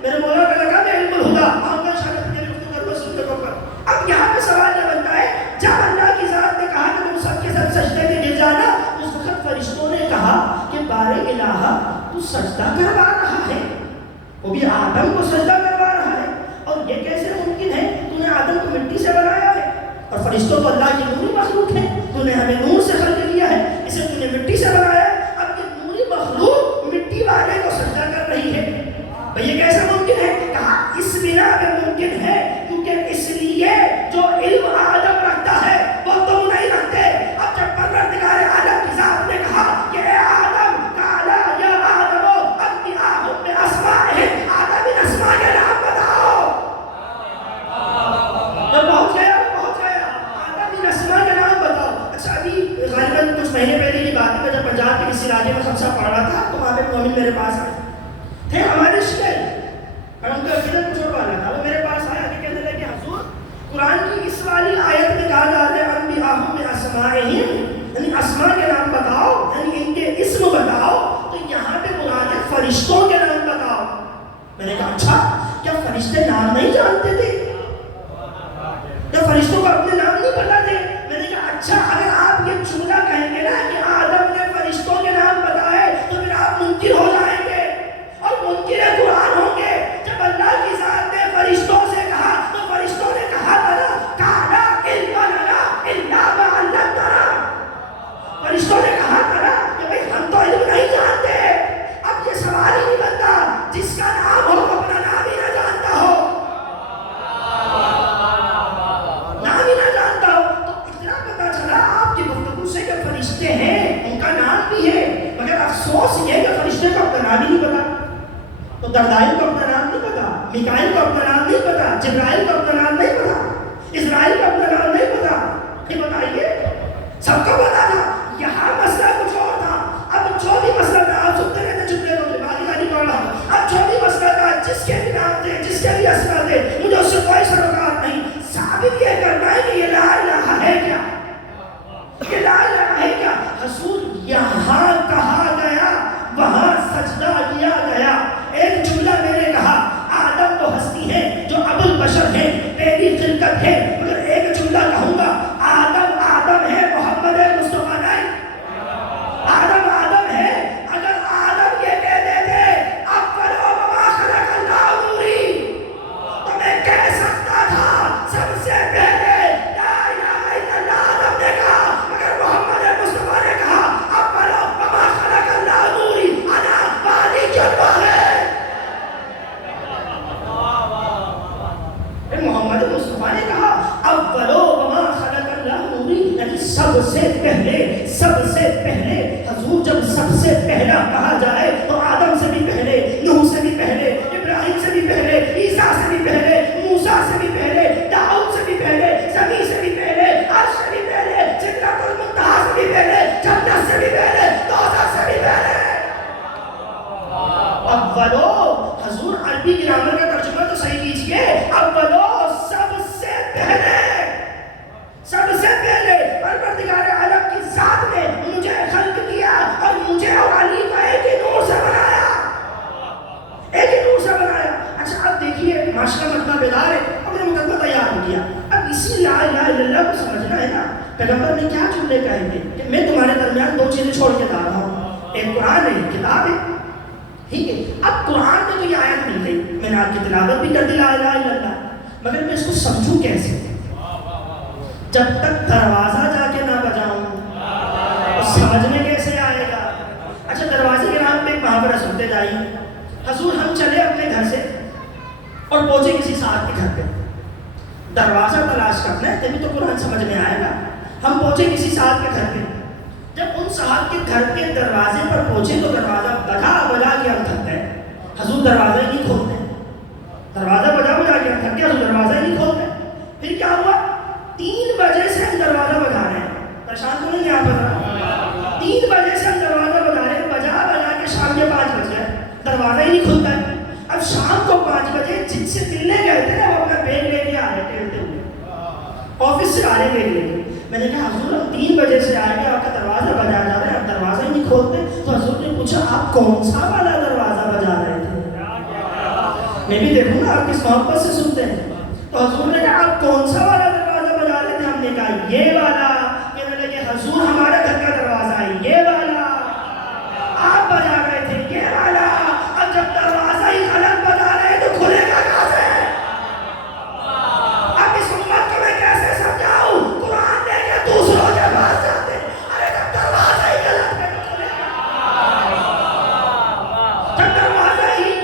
میرے مولا کا لقب ہے علم الہدا، آپ کا اشارہ کرنے کی گفتگو کرو سنتے کو پر۔ اب یہاں پہ سوال یہ بنتا ہے جب اللہ کی ذات نے کہا کہ تم سب کے سب سجدے میں گر جانا، اس وقت فرشتوں نے کہا کہ بار الہ تو سجدہ کروا رہا ہے، وہ بھی آدم کو سجدہ کروا رہا ہے، اور یہ کیسے ممکن ہے؟ تو نے آدم کو مٹی سے بنایا ہے، اور فرشتوں تو اللہ کی نوری مخلوق ہے، تو نے ہمیں نور سے خلق کیا ہے، اسے تو نے مٹی سے بنایا ہے۔ اب یہ نوری مخلوق مٹی والے کو سجدہ کر رہی ہے، بھئی یہ کیسے ممکن ہے؟ کہا اس بنا پہ ممکن ہے کیونکہ اس لیے جو علم آدم رکھتا ہے وہ تم نہیں رکھتے۔ اب جب پروردگار عالم کی ذات نے کہا کہ اے آدم قال یا آدم انبئهم باسمائهم، آدم ان اسماء کے نام بتاؤ۔ جب پہنچ گیا آدم ان اسماء کے نام بتاؤ۔ اچھا ابھی غالباً کچھ مہینے پہلے کی بات ہے، میں جب پنجاب کے کسی علاقے میں خمسہ پڑھ رہا تھا تو وہاں پہ مومن میرے پاس آئے تھے، ہمارے شہر، اور ان کا عقیدہ کچھ اور والا تھا۔ وہ میرے پاس آیا کہ کہنے لگے حضور قرآن کی اس والی آیت میں کہا جا رہا ہے انبئهم باسمائهم، یعنی اسماء کے نام بتاؤ، یعنی ان کے اسم بتاؤ، تو یہاں پہ مراد ہے فرشتوں کے نام بتاؤ۔ میں نے کہا اچھا کیا فرشتے نام نہیں جانتے تھے؟ کیا فرشتوں کو اپنے نام نہیں پتا تھے؟ میں نے کہا اچھا اگر آپ یہ جملہ کہیں گے نا کہ آدم نے فرشتوں کے نام بتائے تو پھر آپ منکر ہو جائیں گے اور منکر قرآن ہوں گے۔ جب اللہ کی ذات نے فرشتوں سے کہا تو فرشتوں نے کہا تھا نا قَالَ عِلْمَ لَنَا إِلَّا مَا عَلَّمْتَنَا، فرشتوں نے کہا تھا نا کہ بھئی ہم تو علم نہیں جانتے۔ اب یہ سوال ہی نہیں بنتا جس کا نام ہو اپنا نام ہی نہ جانتا ہو، نام ہی نہ جانتا ہو۔ تو اتنا پتا چلا آپ کی گفتگو سے کہ فرشتے ہیں، ان کا نام بھی ہے، مگر افسوس یہ کہ فرشتے کو اپنا نام ہی نہیں پتا۔ تو دردائل کو اپنا نام نہیں پتا، میکائیل کو اپنا نام نہیں پتا، جبرائیل کو اپنا نام نہیں پتا، اسرائیل کو اپنا نام نہیں پتا۔ یہ بتائیے سب کو پتا تھا، یہاں مسئلہ کچھ اور تھا۔ اب جو بھی مسئلہ تھا آپ سنتے رہتے چپلے کو باقی پڑھ رہا ہوں، اب جو بھی مسئلہ تھا جس کے بھی نام تھے جس کے بھی اسما تھے مجھے اس سے کوئی سروکار نہیں، ثابت یہ کرنا ہے کہ یہ لا الہ ہے کیا، یہ لا الہ ہے کیا۔ حضور یہاں کہا گیا وہاں سجدہ کیا گیا۔ ایک جملہ میں نے کہا آدم تو ہستی ہے جو ابو البشر ہے، پہلی خلقت ہے، مگر ایک جملہ کہوں گا آدم آدم ہے، محمد مصطفیٰ نہیں۔ آدم آدم ہے، اگر آدم یہ کہہ دیتے اول ما خلق اللہ نوری تو میں کہہ سکتا تھا سب سے پہلے لا الہ الا اللہ آدم نے کہا، مگر محمد مصطفیٰ نے کہا اول ما خلق اللہ نوری انا مالک الملک۔ محمد مصطفیٰ نے کہا اول ما خلق اللہ نوری، یعنی سب سے پہلے حضور جب سب سے پہلا کہا جائے تو آدم سے بھی پہلے، نوح سے بھی پہلے، ابراہیم سے بھی پہلے، عیسیٰ سے بھی پہلے، موسیٰ سے بھی پہلے، داؤد سے بھی پہلے، زمین سے بھی پہلے، عرش سے بھی پہلے، سدرۃ المنتہا سے بھی پہلے، جنت سے حضور نے کہیں گے کہ میں تمہارے درمیان 2 چیزیں چھوڑ کے جا رہا ہوں، ایک قرآن ہے، ایک کتاب ہے. ٹھیک ہے، اب قرآن میں تو یہ آیت مل گئی، میں نے آپ کی تلاوت بھی کر دی لا الہ الا اللہ، مگر میں اس کو سمجھوں کیسے؟ جب تک دروازہ جا کے نہ بجاؤں تو سمجھ میں کیسے آئے گا؟ اچھا دروازے کے نام پہ وہاں پر سنتے جائیے. حضور ہم چلے اپنے گھر سے اور پہنچے کسی صاحب کے گھر پہ، دروازہ تلاش کرنا ہے تبھی تو قرآن سمجھ میں آئے گا. ہم پہنچے کسی صاحب کے گھر پہ، جب ان صاحب کے گھر کے دروازے پر پہنچے تو دروازہ بجا کے ہم تھک گئے. حضور دروازہ ہی نہیں کھولتے، دروازہ بجا کے ہم تھک گئے، حضور دروازہ ہی نہیں کھولتے. پھر کیا ہوا؟ 3 بجے سے ہم دروازہ بجا رہے ہیں، پریشان تو نہیں آپ بتا؟ 3 بجے سے ہم دروازہ بجا رہے ہیں، بجا کے شام کے 5 بج گئے، دروازہ ہی نہیں کھلتا ہے. اب شام کو 5 بجے جن سے ملنے گئے تھے نا وہ اپنا بیگ لے کے آ رہے ٹہلتے ہوئے، آفس سے آ رہے بیگ لے کے. میں نے کہا حضور ہم 3 بجے سے آئے گا، آپ کا دروازہ بجا جا رہا ہے، آپ دروازہ ہی نہیں کھولتے. تو حضور نے پوچھا آپ کون سا والا دروازہ بجا رہے تھے؟ میں بھی دیکھوں نا آپ کس محبت سے سنتے ہیں. تو حضور نے کہا آپ کون سا والا دروازہ بجا رہے تھے؟ ہم نے کہا یہ والا. کہنے لگے حضور ہمارے گھر کا دروازہ ہے یہ والا، آپ بجا رہے تھے یہ والا. اب جب دروازہ ہی غلط بجا رہے ہیں تو کھلے گا کہاں سے؟ اب اس امت کو میں کیسے سمجھاؤں؟ قرآن لے کے دوسروں کے پاس جاتے ہیں، ارے جب دروازہ ہی غلط ہے تو کھلے گا؟ جب دروازہ ہی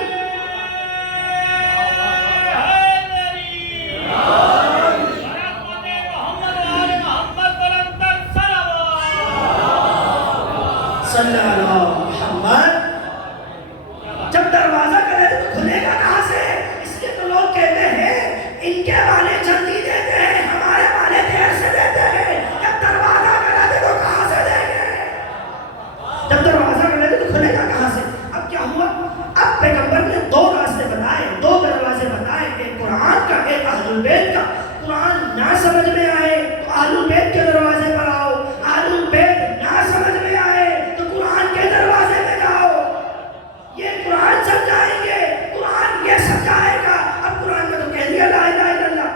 صلی اللہ محمد، جب دروازہ کرے تو کھلے گا کہاں سے؟ اس لیے تو لوگ کہتے ہیں ان کے والے جلدی دیتے ہیں، ہمارے والے دیر سے دیتے ہیں. جب دروازہ کرے تو کہاں سے دیں گے؟ جب دروازہ کرے تو کھلے گا کہاں سے؟ اب کیا ہوا؟ اب پیغمبر نے 2 راستے بتائے، 2 دروازے بتائے، ایک قرآن کا ایک اہل البیت کا. قرآن نہ سمجھ میں آئے تو اہل البیت کے دروازے پر آؤ، اہل البیت نہ سمجھ میں آئے تو قرآن کے دروازے میں جاؤ. یہ قرآن سمجھائیں گے، قرآن یہ سمجھائے گا. اب قرآن نے تو کہہ دیا لا الہ الا اللہ،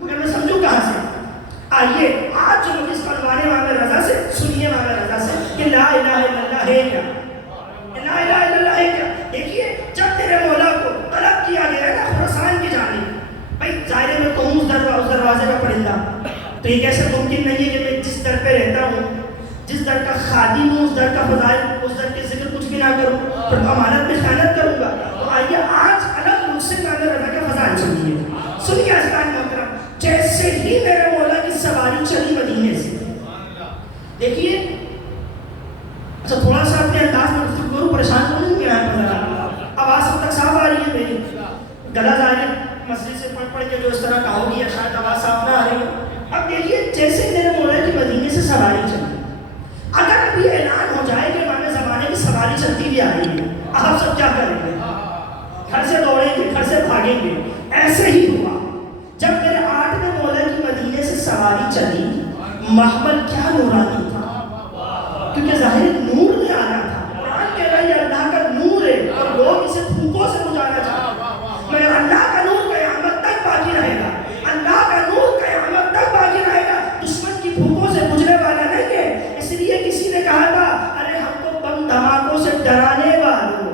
مگر میں سمجھوں کہاں سے؟ آئیے آج جو مجلس پڑھوانے امام رضا سے سنیے، امام رضا سے کہ لا الہ الا اللہ ہے کیا، لا الہ الا اللہ ہے کیا. دیکھیے جب میرے مولا کو طلب کیا گیا ہے نا خراسان کی جانب، بھائی ظاہر میں تو اس دروازے کا پرندہ، تو یہ کیسے ممکن نہیں ہے کہ میں جس در پہ رہتا ہوں، جس در کا خادم ہوں، اس در کا فضائل، اس در کے ذکر کچھ بھی نہ کروں پھر تو امانت میں خیانت کروں گا. تو آئیے آج الگ روح سے امام رضا کے فضائل سنیے اسلام محترم. جیسے ہی میرے مولا کی سواری چلی مدینے سے، دیکھیے اچھا تھوڑا سا اپنے انداز میں گفتگو کروں، پریشان تو نہیں کیا ہے؟ آواز اب تک صاف آ رہی ہے میری؟ گلا ظاہر ہے مسجد سے پڑھ کے جو اس طرح کہو گی شاید آواز صاف نہ آ رہی ہے. اب دیکھیے جیسے میرے مولا کی مدینے سے سواری چلی، اگر ابھی اعلان ہو جائے کہ امام زمانے کی سواری چلتی بھی آ رہی ہے، آپ سب کیا کریں گے؟ گھر سے دوڑیں گے، گھر سے بھاگیں گے. ایسے ہی ہوا جب میرے 8ویں مولا کی مدینے سے سواری چلی، محمل کیا نورانی تھا، کیونکہ ظاہر نور میں آنا تھا. قرآن کہہ رہا ہے یہ اللہ کا نور ہے اور لوگ اسے پھونکوں سے بجھانا چاہتے ہیں، مگر اللہ کا نور قیامت تک باقی رہے گا. اللہ کا نور قیامت تک باقی رہے گا، دشمن کی پھونکوں سے بجھنے والا نہیں ہے. اس لیے کسی نے کہا تھا ارے ہم کو بم دھماکوں سے ڈرانے والوں.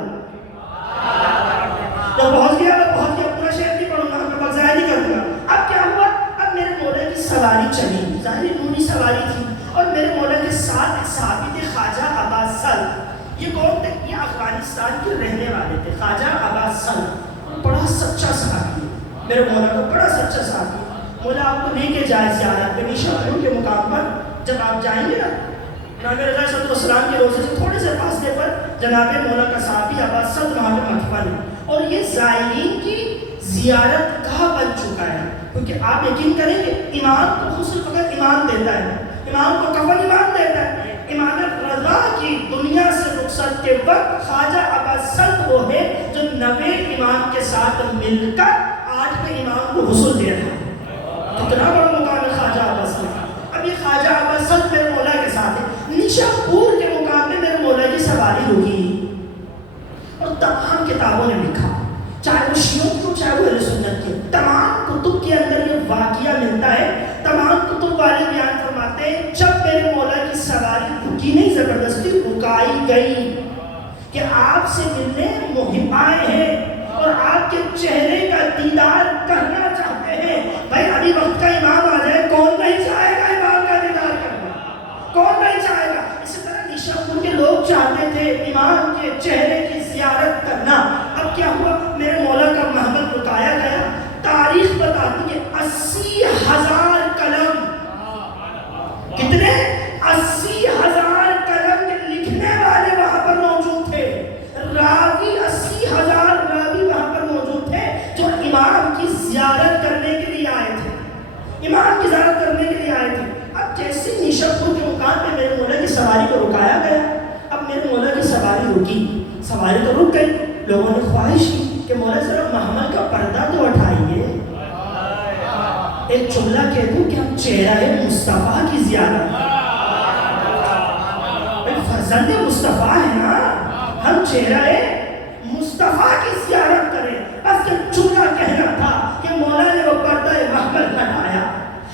تو پہنچ گیا پورا شہر نہیں پڑھوں گا، میں وقت ضائع نہیں کروں گا. اب کیا ہوا؟ اب میرے مولا کی سواری چلی، ظاہر نوری سواری تھی، اور میرے مولا کے ساتھ ایک صحابی تھے خواجہ عباس سلط. یہ کون تھے؟ یہ افغانستان کے رہنے والے تھے. خواجہ عباس سلط بڑا سچا صحابی، میرے مولا کا بڑا سچا صحابی. مولا آپ کو لے کے جائے زیارت پہ نیشاپور کے مقام پر. جب آپ جائیں گے نا امام رضا صلی اللہ علیہ وسلم کے روزے سے تھوڑے سے فاصلے پر جناب مولا کا صحابی عباس سلط وہاں پہ مدفون ہے، اور یہ زائرین کی زیارت گاہ بن چکا ہے. کیونکہ آپ یقین کریں کہ امام کو غسل فقط امام دیتا ہے، امام کو کفن امام دیتا ہے. امام رضا کی دنیا سے رخصت کے وقت خواجہ عباس سلط وہ ہے جو 90 امام کے ساتھ مل کر 8ویں امام کو غسل دے رہا ہے. کتنا بڑا مقام ہے خواجہ عباس سلط. اب یہ خواجہ عباس سلط میرے مولا کے ساتھ ہے. نیشاپور کے مقام پہ میرے مولا کی سواری ہوگی، اور تمام کتابوں نے لکھا، چاہے وہ شیعوں کی ہو چاہے وہ اہل سنت کی، تمام کتب کے اندر یہ واقعہ ملتا ہے. تمام کتب والے بیان فرماتے ہیں جب میرے رکی نہیں, زبردستی رکائی گئی کہ آپ سے ملنے مہم آئے ہیں اور آپ کے چہرے کا دیدار کرنا چاہتے ہیں. بھائی ابھی وقت کا امام آ جائے, کون نہیں چاہے گا امام کا دیدار کرنا؟ کون نہیں چاہے گا؟ اسی طرح نیشاپور کے لوگ چاہتے تھے امام کے چہرے کی زیارت کرنا. اب کیا ہوا, میرے مولا کا محمد رکایا گیا. تاریخ بتاتی ہے 80,000 قلم, کتنے؟ 80,000 قلم کے لکھنے والے وہاں پر موجود تھے. راوی 80,000 راوی وہاں پر موجود تھے جو امام کی زیارت کرنے کے لیے آئے تھے, امام کی زیارت کرنے کے لیے آئے تھے. اب جیسے نیشاپور کے مقام پہ میرے مولا کی سواری کو رکایا گیا, اب میرے مولا کی سواری رکی, سواری تو رک گئی. لوگوں نے خواہش کی کہ مولا ذرا محمل کا پردہ تو اٹھائیے, ایک جملہ کہہ دوں کہ ہم چہرہ مصطفیٰ کی زیارت, فرزند مصطفیٰ ہے نا, ہم چہرہ مصطفیٰ کی زیارت کریں. بس ایک جملہ کہنا تھا کہ مولا نے وہ پردہ محمل ہٹایا,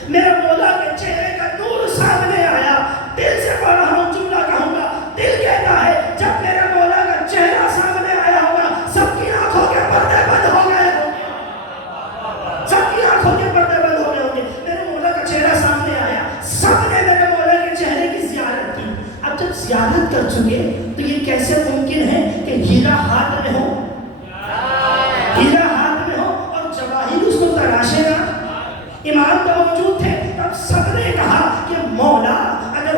میرے مولا کے چہرے کا نور سامنے آیا. دل سے پڑھ رہا ہوں, جملہ کہوں گا, دل کہتا ہے جب میرے مولا کا چہرہ سامنے آیا ہوگا سب کی آنکھوں کے پردے بند ہو گئے ہوں گے, سب کی آنکھوں کے پردے بند ہو گئے ہوں گے. میرے مولا کا چہرہ سامنے آیا, سب نے میرے مولا کے چہرے کی زیارت کی. اب جب زیارت کر چکے تو یہ کیسے ممکن ہے کہ ہیرا ہاتھ میں ہو, ہیرا ہاتھ میں ہو اور جواہر اس کو تراشے گا؟ امام تو موجود تھے. تب سب نے کہا کہ مولا اگر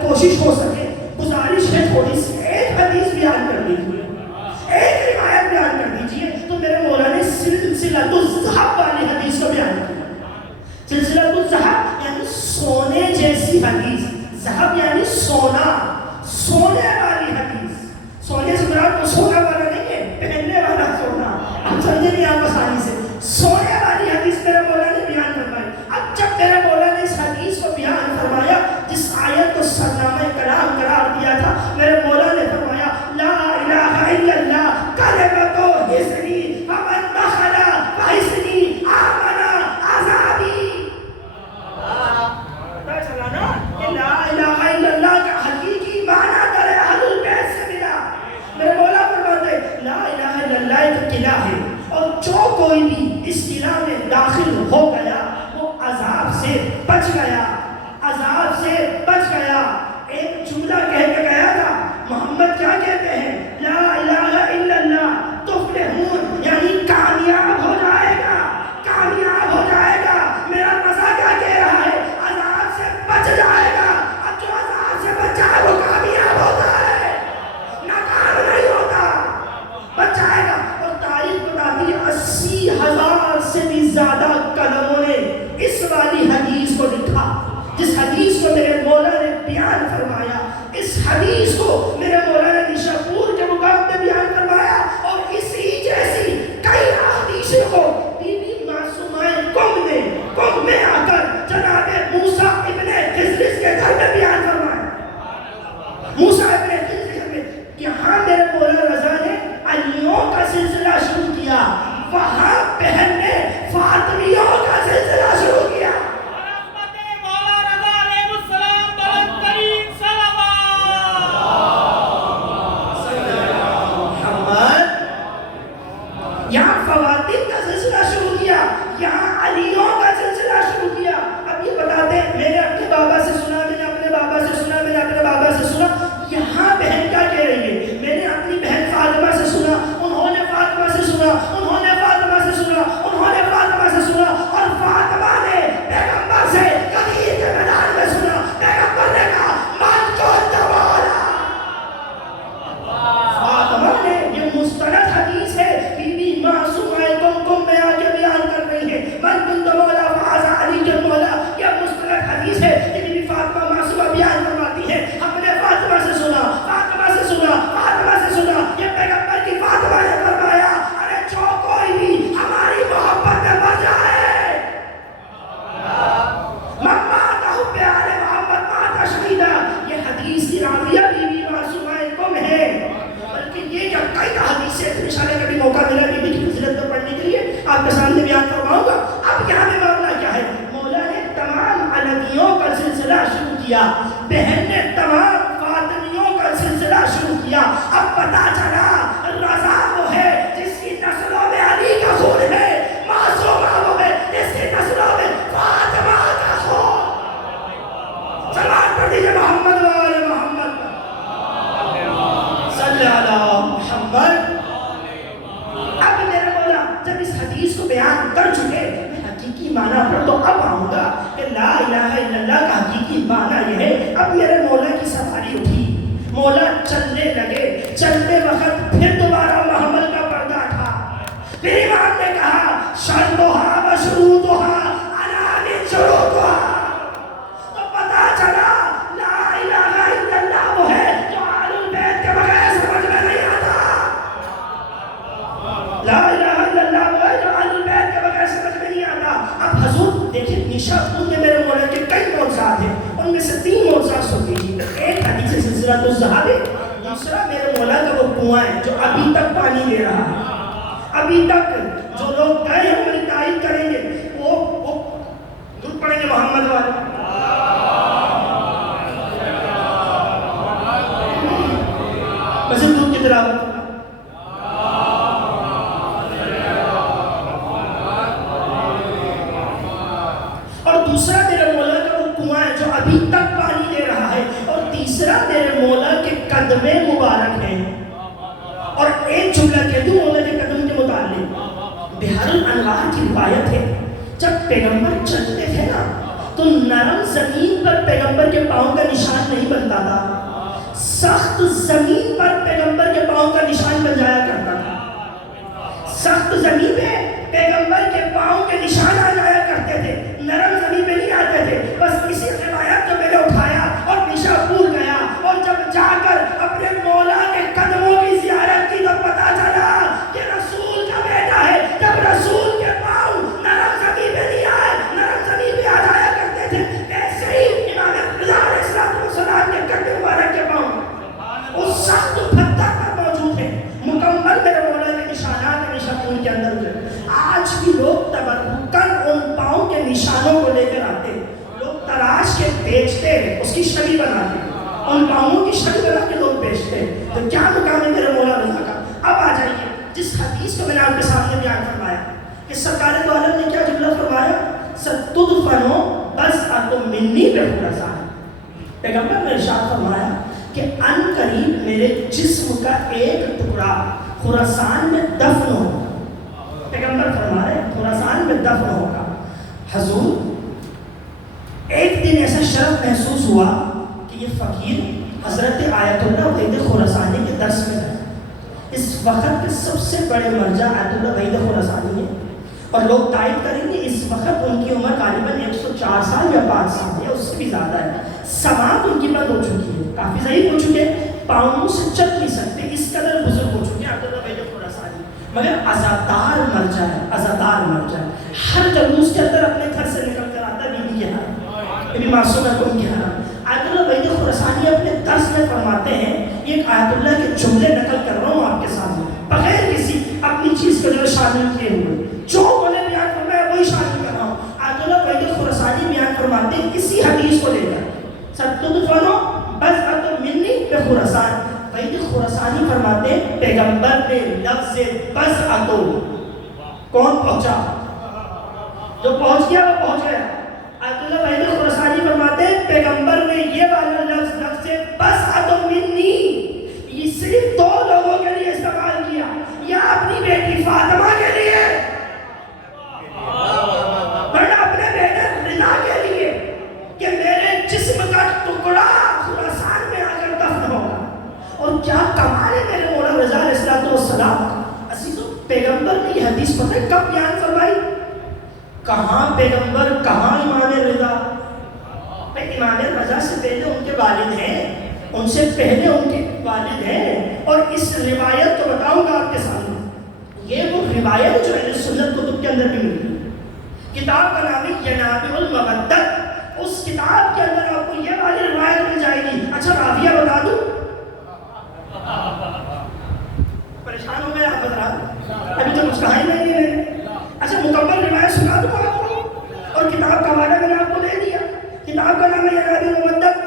کوشش ہو سکے, گزارش ہے تھوڑی سی, ایک حدیث بیان کر دیجیے, ایک روایت بیان کر دیجیے. تو میرے مولا نے سلسلۃ الذہب والی حدیث کو بیان کیا. سلسلۃ الذہب یعنی سونے جیسی حدیث, ذہب یعنی سونا, سونے والی حدیث. سونے سے مراد تو سونا والا نہیں ہے, پہننے والا سونا, ہم سمجھیں گے آپ آسانی سے. سونے والی حدیث میرے مولا نے بیان فرمائی. اب جب میرے مولا نے اس حدیث کو بیان فرمایا, جس آیت کو سرنامہ کلام قرار دیا تھا, میرے مولا نے فرمایا لا الہ الا اللہ کلمۃ حصنی فمن دخل فحصنی آمن عذابی. پتہ چلا نا کہ لا الہ الا اللہ کا حقیقی معنی در اہل البیت سے ملا. میرے مولا فرماتے لا الہ الا اللہ ایک قلعہ ہے, اور جو کوئی بھی اس قلعہ میں داخل ہو گیا وہ عذاب سے بچ گیا, عذاب سے بچ گیا. ایک جملہ کہہ کے گیا تھا, محمد کیا کہتے ہیں, لا الہ الا اللہ تفلحون, یعنی کامیاب ہو جائے گا, کامیاب ہو جائے گا. میرا مزہ کیا کہہ رہا ہے, عذاب سے بچ جائے گا. اب جو عذاب سے بچ جائے وہ کامیاب ہوتا ہے, ناکام نہیں ہوتا, بچ جائے گا. اور تاریخ بتاتی ہے 80,000 سے بھی زیادہ قلموں نے اس والی حدیث کو لکھا, جس حدیث کو میرے مولا نے بیان فرمایا. اس حدیث کو میرے مولا نے نیشاپور کے مقام پہ بیان فرمایا, اور اسی جیسی کئی احادیث کو بی بی معصومہ قم میں آ کر جناب موسیٰ ابن خضر کے گھر میں بیان فرمایا. موسیٰ ابن خضر کے گھر میں, یہاں میرے مولا رضا نے علیوں کا سلسلہ شروع کیا, وہاں بہن نے فاطمیوں کا سلسلہ شروع کیا. یہاں خواتین کا سلسلہ شروع کیا, یہاں علیوں کا سلسلہ شروع کیا. اب یہ بتاتے ہیں, میں نے اپنے بابا سے سنا, میں نے اپنے بابا سے سنا, میں نے اپنے بابا سے سنا. یہاں بہن کیا کہہ رہی ہے, میں نے اپنی بہن فاطمہ سے سنا, انہوں نے فاطمہ سے سنا, انہوں نے فاطمہ سے سنا, انہوں نے فاطمہ سے سنا, اور فاطمہ نے پیغمبر سے غدیر کے میدان میں سنا. پیغمبر نے کہا من کو دولا. فاطمہ نے, یہ مستند حدیث ہے, بی بی معصومہ قم میں آ کے بیان کر رہی ہے, من کنت مولا فہذا علی کے مولا. یہ مستند حدیث ہے, یہ بی بی فاطمہ معصومہ بیان فرماتی ہے, ہم نے فاطمہ سے سنا, فاطمہ سے سنا, فاطمہ سے سنا. یہ پیغمبر کی فاطمہ نے فرمایا, ارے جو کوئی بھی ہماری محبت میں مر جائے, مات حب آل محمد مات شہیدا. یہ حدیث کی راویہ بی بی معصومہ قم ہے. بلکہ یہ کیا کئی حدیثیں, انشاءاللہ کبھی موقع ملا بی بی کی فضیلت کو پڑھنے کے لیے آپ کے سامنے بیان فرماؤں گا. اب یہاں میں معاملہ کیا ہے, مولا نے تمام علویوں کا سلسلہ شروع کیا. بہن نے تمام فاطمیوں کا سلسلہ شروع کیا. اب پتا چلا رضا وہ ہے جس کی نسلوں میں علی کا خون ہے، معصومہ وہ ہے جس کی نسلوں میں فاطمہ کا خون. صلوات پڑھ دیجئے محمد و آل محمد صلی اللہ محمد. اب میرے مولا جب اس حدیث کو بیان کر چکے، میں حقیقی معنی پر تو اب آؤں گا کہ لا الہ الا اللہ کا حقیقی معنی یہ ہے. اب میرے مولا کی سواری اٹھی، مولا چلنے لگے. چلتے وقت پھر دوبارہ محمل کا پردہ تھا. پھر امام نے کہا شرطها و شروطها انا من شروطها. تو پتا چلا لا الہ الا اللہ وہ ہے جو اہل البیت کے بغیر سمجھ میں نہیں آتا. لا الہ الا اللہ وہ ہے جو اہل البیت کے بغیر سمجھ میں نہیں آتا. اب حضور دیکھیں نیشاپور میں میرے مولا کے کئی معجزات ہیں، ان میں سے 3 معجزات سن لیجیے. ایک حدیث سلسلہ تو الذہب ہے، دوسرا میرے مولا کا وہ کنواں ہے جو ابھی تک پانی دے رہا ہے. ابھی تک جو لوگ گئے ہیں وہ میری تعریف کریں گے. وہ دودھ پڑیں گے محمد والے. ویسے دودھ کی طرح اور دوسرا میرے مولا کا وہ کنواں ہے جو ابھی تک پانی دے رہا ہے. اور تیسرا میرے مولا کے قدمے مبارک ہیں. اور ایک جملہ کہہ دوں مولا کے قدم کے متعلق. بحر الانوار کی روایت ہے جب پیغمبر چلتے تھے نا تو نرم زمین پر پیغمبر کے پاؤں کا نشان نہیں بنتا تھا، سخت زمین پر پیغمبر کے پاؤں کا نشان بن جایا کرتا تھا. سخت زمین پہ پیغمبر کے پاؤں کے نشان آ جایا کرتے تھے، نرم زمین پہ نہیں آتے تھے. بس اسی روایت کو میں نے اٹھایا اور نیشاپور گیا اور جب جا کر اپنے مولا کے قدموں کی زیارت کی تو پتا چلا کہ رسول کا بیٹا ہے. جب رسول کے پاؤں نرم زمین پہ نہیں آئے، نرم زمین پہ آ جایا کرتے تھے، ایسے ہی امام رضا علیہ السلام کے قدم مبارک کے پاؤں اس سخت پتھر پر موجود ہیں. مکمل میرے مولا کے نشانات نیشاپور کے اندر ہوئے. آج بھی لوگ تبرکن ان پاؤں کے نشانوں کو لے کر آتے ہیں، لوگ تراش کے بیچتے ہیں، اس کی شکل بناتے ہیں، ان پاؤں کی شکل بنا کے لوگ بیچتے ہیں. تو کیا مقام ہے میرے مولا رضا کا. اب آ جائیے جس حدیث کو میں نے آپ کے سامنے بیان فرمایا کہ سرکار دو عالم نے کیا جملہ فرمایا، ستدفنو بضعۃ منی بخراسان. پیغمبر نے ارشاد فرمایا کہ ان قریب میرے جسم کا ایک ٹکڑا خراسان میں دفن ہوگا. پیغمبر فرما رہے خراسان میں دفن ہوگا. حضور ایک دن ایسا شرف محسوس ہوا کہ یہ فقیر حضرت آیت اللہ وحید خراسانی کے درس میں ہے. اس وقت کے سب سے بڑے مرجع آیت اللہ وحید خراسانی ہیں اور لوگ تائید کریں گے اس وقت ان کی عمر غالباً 104 سال یا 5 سال یا اس سے بھی زیادہ ہے. سماعت ان کی بند ہو چکی ہے، کافی ضعیف ہو چکے، پاؤں سے چل نہیں سکتے، اس قدر بزرگ ہو چکے آیت اللہ وحید خراسانی. مگر عزادار مرجع ہے، عزادار مرجع ہے. ہر جلوس کے اندر اپنے گھر سے نکل کر آتا ہے بیوی کے حرم، بیوی معصومہ کو ان کے حرم. آیت اللہ وحید خراسانی اپنے درس میں فرماتے ہیں، یہ ایک آیت اللہ کے جملے نقل کر رہا ہوں آپ کے سامنے بغیر کسی اپنی چیز کو جو شامل کیے ہوئے، جو انہوں نے بیان فرمایا وہی شامل کر رہا ہوں. آیت اللہ وحید خراسانی بیان فرماتے ہیں اسی حدیث کو لے کر، ستدفنو بضعۃ منی بخراسان. وحید خراسانی فرماتے ہیں پیغمبر نے لفظ بضعۃ، کون پہنچا؟ جو پہنچ گیا وہ پہنچ گیا. آیت اللہ وحید خراسانی فرماتے ہیں پیغمبر نے یہ والا لفظ بضعۃ منی یہ صرف 2 لوگوں کے لیے استعمال کیا، یا اپنی بیٹی فاطمہ کے لیے، ورنہ اپنے بیٹے رضا کے لیے کہ میرے جسم کا ٹکڑا خراسان میں آ کر دفن ہوگا. اور کیا کمال ہے میرے مولا رضا علیہ السلام کا. عزیزو پیغمبر نے یہ حدیث پتہ ہے کب بیان فرمائی؟ کہاں پیغمبر کہاں امام رضا. امام رضا سے پہلے ان کے والد ہیں، ان سے پہلے ان کے والد ہیں. اور اس روایت کو بتاؤں گا آپ کے سامنے، یہ وہ روایت جو اہل سنت کتب کے اندر بھی ملتی ہے. کتاب کا نام ہے ینابع المودت. اس کتاب کے اندر آپ کو یہ والی روایت مل جائے گی. اچھا راویہ بتا دوں، پریشان ہو گئے آپ حضرات، ابھی تو کچھ کہا ہی نہیں ہے. اچھا مکمل روایت سنا دوں آپ کو، اور کتاب کا حوالہ میں نے آپ کو دے دیا. کتاب کا نام ہے ینابع المودت.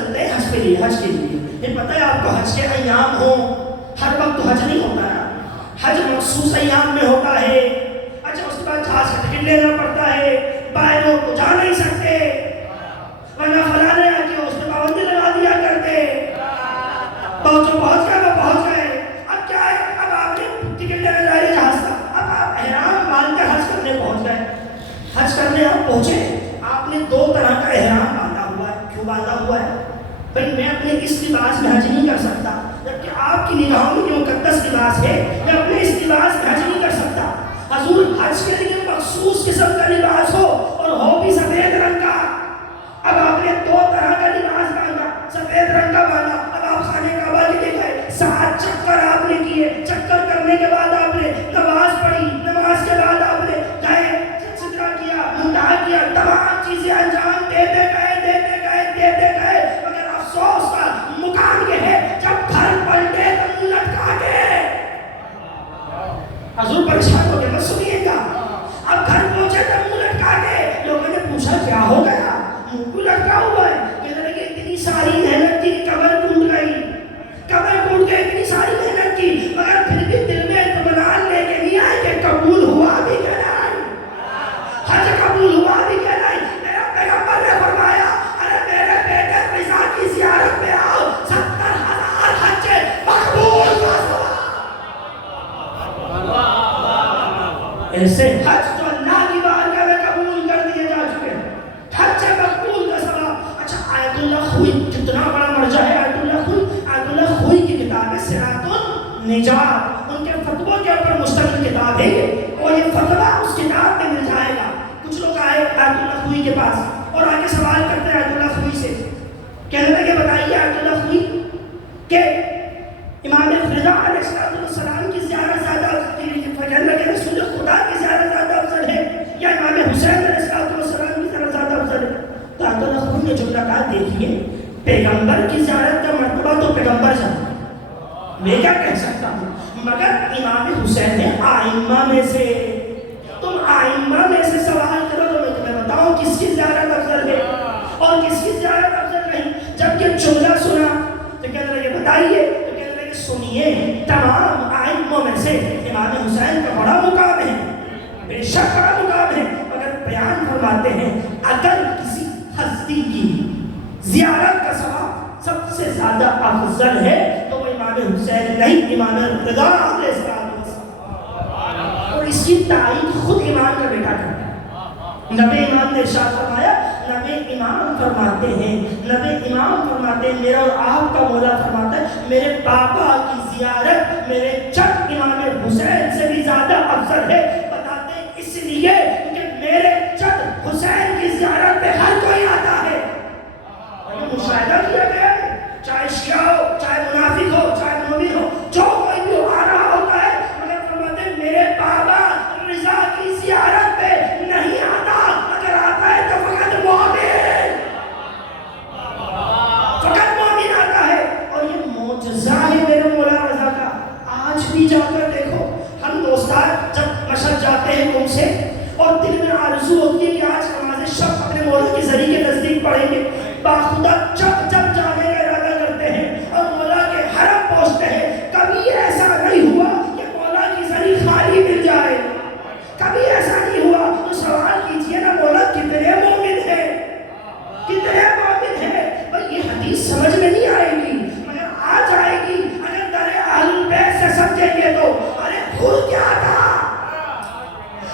چلتے ہیں حج کے لیے. یہ پتہ ہے آپ کو حج کے ایام ہوں، ہر وقت حج نہیں ہوتا ہے. حج مخصوص ایام میں ہوتا ہے. اچھا اس کے بعد جہاز کا ٹکٹ لینا پڑتا ہے، باہر لوگ تو جا نہیں سکتے، ورنہ فلانے آ کے اس نے پابندی لگا دیا کرتے. تو جو پہنچ گئے وہ پہنچ گئے. اب کیا ہے، اب آپ نے ٹکٹ لینے جا رہے جہاز کا، اب آپ احرام باندھ کر حج کرنے پہنچ گئے. حج کرنے آپ پہنچے، آپ نے دو طرح کا احرام باندھا ہوا ہے. کیوں باندھا ہوا ہے؟ بھائی میں اپنے اس لباس میں حج نہیں کر سکتا، جبکہ آپ کی نگاہوں میں جو مقدس لباس ہے، میں اپنے اس لباس میں حج نہیں کر سکتا. حضور حج کے لیے مخصوص قسم کا لباس ہو اور ہو بھی سفید رنگ کا. اب آپ نے دو طرح کا لباس باندھا، سفید رنگ کا باندھا. اب آپ خانے کعبہ کے لیے گئے، 7 چکر آپ نے کیے. چکر کرنے کے بعد آپ نے نماز پڑھی، نماز کے بعد آپ نے گئے سترہ کیا، منتہا کیا، تمام چیزیں انجام دیتے گئے. مگر افسوس کا مقام یہ ہے جب گھر پلٹے تو منہ لٹکا کے. حضور پریشان ہو گئے، بس سنیے گا. اب گھر پہنچے تو منہ لٹکا کے. لوگوں نے پوچھا کیا ہو گیا، منہ کیوں لٹکا ہوا ہے؟ کہنے لگے اتنی ساری محنت کی، کمر ٹوٹ گئی. اتنی ساری محنت کی، مگر پھر بھی دل میں اطمینان لے کے نہیں آئے کہ قبول ہوا بھی کہ نہیں، حج قبول ہوا بھی کہ نہیں. میرا پیغمبر نے فرمایا ارے میرے بیٹے رضا کی زیارت میں آؤ، 70,000 حج مقبول. ایسے حج جو اللہ کی بارگاہ میں قبول کر دیے جا چکے، حج مقبول کا ثواب. اچھا آیت اللہ خوئی کتنا بڑا مرجع ہے. آیت اللہ خوئی کی کتاب ہے صراط النجات، ان کے فتووں کے اوپر مشتمل کتاب ہے، اور یہ فتویٰ اس کتاب میں مل جائے گا. کچھ لوگ آئے آیت اللہ خوئی کے پاس اور آگے سوال کرتے ہیں آیت اللہ خوئی سے. کہنے لگے بتائیے آیت اللہ خوئی کہ امام رضا علیہ السلام کی زیارت زیادہ کہنے لگے رسول خدا کی زیارت زیادہ افضل ہے یا امام حسین علیہ السلام کی زیارت زیادہ افضل ہے؟ تو آیت اللہ خوئی نے جملہ کہا دیکھیے پیغمبر کی زیارت کا مرتبہ تو پیغمبر جانتا، میں کیا کہہ سکتا ہوں، مگر امام حسین ہے آئمہ میں سے. تم آئمہ میں سے سوال کرو تو میں تمہیں بتاؤں کس کی زیارت افضل ہے اور کس کی زیارت افضل نہیں. جب یہ جملہ سنا تو کہنے لگے بتائیے، تو کہنے لگے سنیے تمام آئموں میں سے امام حسین کا بڑا مقام ہے، بے شک بڑا مقام ہے، مگر بیان فرماتے ہیں اگر کسی ہستی کی زیارت کا ثواب سب سے زیادہ افضل ہے تو وہ امام حسین نہیں، امام رضا علیہ السلام. اور اس کی تائید خود امام کا بیٹا کرتا ہے. نبی امام نے ارشاد فرمایا، نبی امام فرماتے ہیں میرا اور آپ کا مولا فرماتا ہے میرے پاپا کی زیارت میرے چچ امام حسین سے بھی زیادہ افضل ہے. بتاتے ہیں اس لیے کہ میرے چچ حسین کی زیارت پہ ہر کوئی آتا ہے. مشاہدہ کیا گیا ہے، چاہے شیعہ ہو، چاہے منافق ہو، چاہے مومن ہو، جو کوئی بھی آ رہا ہوتا ہے، مگر فرماتے ہیں میرے بابا رضا کی زیارت پہ نہیں آتا، اگر آتا ہے تو فقط مومن آتا ہے. اور یہ معجزہ ہے میرے مولا رضا کا. آج بھی جا کر دیکھو، ہم دوستان جب مشہد جاتے ہیں تم سے اور دل میں آرزو ہوتی ہے کہ آج نماز شب اپنے مولا کے ذریعے کے نزدیک پڑھیں گے، باخدا جب جانے کا ارادہ کرتے ہیں اور مولا کے حرم پہنچتے ہیں، کبھی ایسا نہیں ہوا کہ مولا کی زری خالی مل جائے، کبھی ایسا نہیں ہوا. تو سوال کیجئے نا مولا کتنے مومن ہیں، کتنے مومن ہیں. بھئی یہ حدیث سمجھ میں نہیں آئے گی مگر آ جائے گی اگر در اہل بیت سے سمجھیں گے تو. ارے خود کیا تھا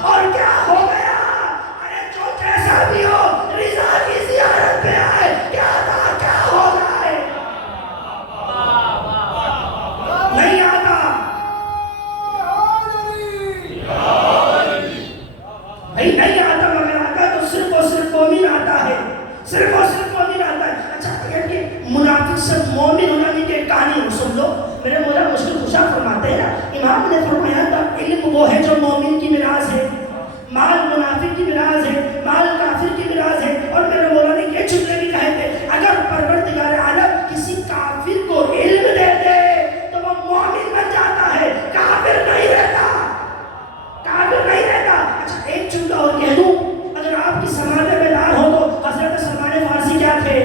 اور کیا ہو گیا، ارے جو جیسا بھی ہو رضا کی زیارت پہ آئے، کیا تھا کیا ہو جائے نہیں آتا. بھائی نہیں آتا، مگر آتا تو صرف اور صرف مومن آتا ہے، صرف اور صرف مومن آتا ہے. اچھا اگر کہ منافق سے مومن ہونا نہیں کہ کہانی سن لو، میرے مولا مشکل خوشا فرماتے ہیں. امام نے فرمایا تھا علم وہ ہے جو مومن کی میراث ہے، مال منافق کی میراث ہے، مال کافر کی میراث ہے. اور میرے مولا نے یہ جملے بھی کہے تھے اگر پروردگار عالم کسی کافر کو علم دے دے تو وہ مومن بن جاتا ہے، کافر نہیں رہتا، کافر نہیں رہتا. اچھا ایک جملہ اور کہہ دوں، اگر آپ کی سماعت بیدار ہو تو حضرت سلمان فارسی کیا تھے؟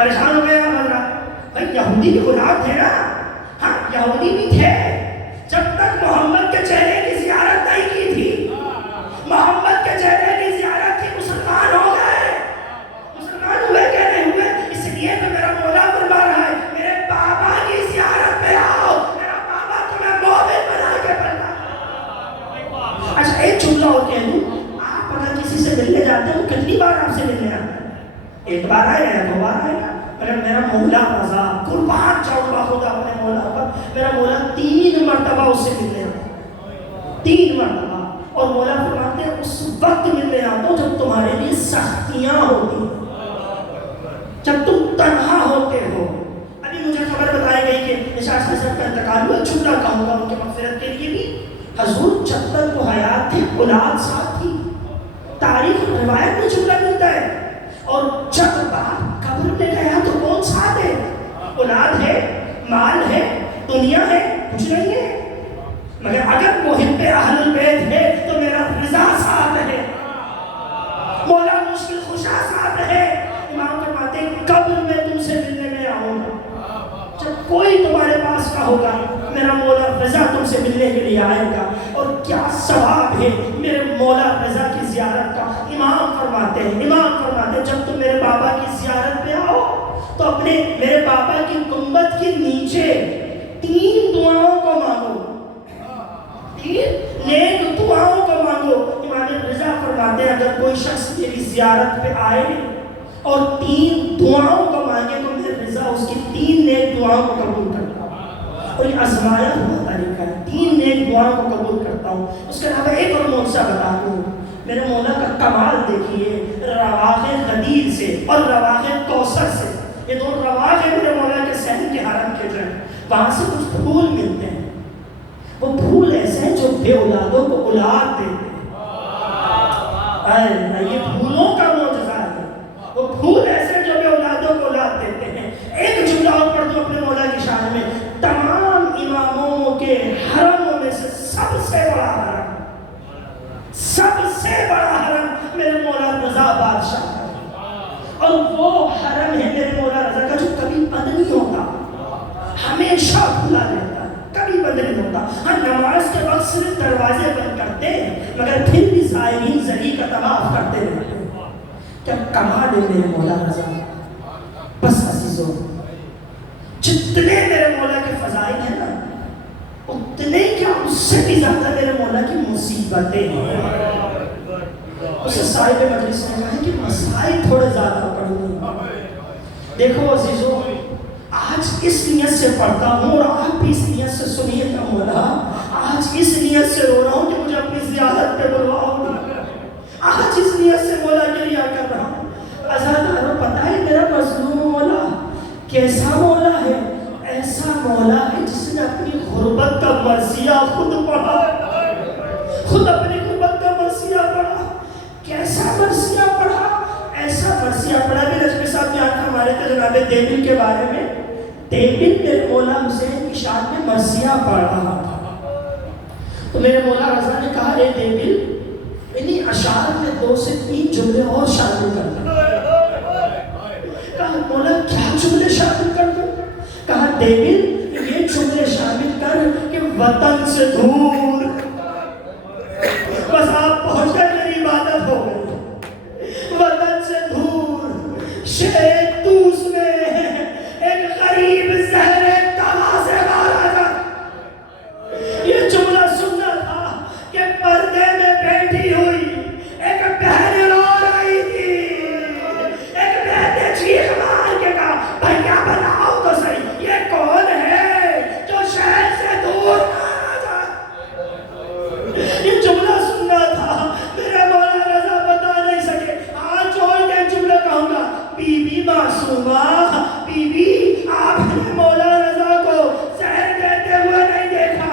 پریشان ہو گئے آپ حضرات؟ بھائی یہودی بھی غلام تھے نا، ہاں یہودی بھی تھے، جب تک محمد کے چہرے کی زیارت نہیں کی تھی، محمد کے چہرے کی زیارت کی مسلمان ہو گئے، مسلمان ہوئے کہ نہیں ہوئے؟ اس لیے تو میرا مولا فرما رہا ہے میرے بابا کی زیارت پہ آؤ، میرا بابا تمہیں مومن بنا کے بنا۔ اچھا ایک جملہ اور کہہ دوں، آپ اگر کسی سے ملنے جاتے ہیں کتنی بار آپ سے ملنے آتے ہیں؟ ایک بار آئے گا، دو بار آئے گا، اگر میرا مولا رضا قربان جاؤں گا خدا اپنے مولا پر، میرا مولا 3 مرتبہ اس سے ملنے آتا، 3 مرتبہ، اور مولا فرماتے ہیں اس وقت ملنے آتا ہوں جب تمہارے لیے سختیاں ہوتی ہیں، جب تم تنہا ہوتے ہو۔ ابھی مجھے خبر بتائی گئی کہ نشاط صاحب کا انتقال ہوا، چھوٹا کہوں گا ان کے مغفرت کے لیے بھی، حضور جب تک وہ حیات تھے اولاد ساتھ تھی، تاریخ روایت میں جملہ ملتا ہے، اور جب باپ قبر میں گیا تو کون ساتھ ہے؟ اولاد ہے، مال ہے، دنیا ہے، کچھ نہیں ہے، مگر اگر محب اہل البیت ہے تو میرا رضا ساتھ ہے، مولا مشکل خوشا ساتھ ہے۔ امام فرماتے ہیں قبر میں تم سے ملنے میں آؤں گا، جب کوئی تمہارے پاس کا ہوگا میرا مولا رضا تم سے ملنے کے لیے آئے گا، اور کیا ثواب ہے میرے مولا رضا کی زیارت کا۔ امام فرماتے ہیں جب تم میرے بابا کی زیارت پہ آؤ تو اپنے میرے بابا کی گنبد کے نیچے 3 دعاؤں کو مانگو، 3 نیک دعاؤں کو مانگو۔ امام رضا فرماتے ہیں اگر کوئی شخص میری زیارت پہ آئے اور 3 دعاؤں کو مانگے تو میرے رضا اس کی 3 نیک دعاؤں کو قبول کرتا ہوں، اور یہ آزمایا ہوا طریقہ ہے، 3 نیک دعاؤں کو قبول کرتا ہوں۔ اس کے علاوہ ایک اور معجزہ بتا دوں، میرے مولا کا کمال دیکھیے، رواح غدیر سے اور رواح کوثر سے، یہ 2 رواح ہیں میرے مولا کے صحن کے حرم کے جو ہیں، وہاں سے کچھ پھول ملتے ہیں، وہ پھول ایسے ہیں جو بے اولادوں کو اولاد دیتے ہیں، یہ پھولوں کا معجزہ ہے، وہ پھول ایسے ہیں جو بے اولادوں کو اولاد دیتے ہیں۔ ایک جملہ اور پڑھ دو اپنے مولا کی شان میں، تمام اماموں کے حرموں میں سے سب سے بڑا حرم، سب سے بڑا حرم میرے مولا رضا بادشاہ کا، اور وہ حرم ہے میرے مولا رضا کا جو کبھی بند نہیں ہوتا، ہمیشہ کھلا رہتا ہے، کبھی بند نہیں ہوتا۔ ہم نماز کے وقت صرف دروازے بند کرتے ہیں مگر پھر بھی زائرین زری کا طواف کرتے رہتے ہیں۔ کیا کمال ہے میرے مولا رضا۔ بس عزیزوں، جتنے میرے مولا کے فضائل ہیں نا اتنے کیا اس سے بھی زیادہ میرے مولا کی مصیبتیں ہیں۔ اسے صاحب مجلس نے کہا ہے کہ مسائل تھوڑے زیادہ پڑھیں۔ دیکھو عزیزوں، آج اس نیت سے پڑھتا ہوں اور آپ بھی اس نیت سے سنیے گا مولا، آج اس نیت سے رو رہا ہوں کہ مجھے اپنی زیارت پہ بلواؤ، آج اس نیت سے مولا کے لیے کر رہا ہوں۔ عزادارو پتہ ہے میرا مظلوم مولا کیسا مولا ہے؟ ایسا مولا ہے جس نے اپنی غربت کا مرثیہ خود پڑھا، خود اپنی غربت کا مرثیہ پڑھا۔ کیسا مرثیہ پڑھا؟ ایسا مرثیہ پڑھا کہ نجمی صاحب بیان ہمارے تھے جناب دیبل کے بارے میں، دیبل میرے مولا حسین کی شان میں مرثیہ پڑھ رہا تھا، تو میرے مولا رضا نے کہا اے دیبل انہی اشعار میں 2 سے 3 جملے اور شامل کر دیں۔ کہا مولا کیا جملے شامل کر دیں؟ کہا دیبل یہ جملے شامل کر کہ وطن سے دور، بس آپ پہنچ گئے میری عبادت ہو گئی، وطن سے دور شہر توس میں ایک غریب زہر تلا سے مارا جا۔ یہ جملہ سننا تھا کہ پردے میں بیٹھی ہوئی ایک بہن رو رہی تھی، ایک بہن نے چیخ مار کے کہا بھیا بتاؤ تو صحیح یہ کون ہے جو شہر سے دور مارا جائے۔ یہ جملہ سننا تھا، میرے مولا رضا بتا نہیں سکے۔ آج چھوڑ کے جملہ کہوں گا، بی بی معصومہ، بی بی آپ نے مولا رضا کو زہر دیتے ہوئے نہیں دیکھا،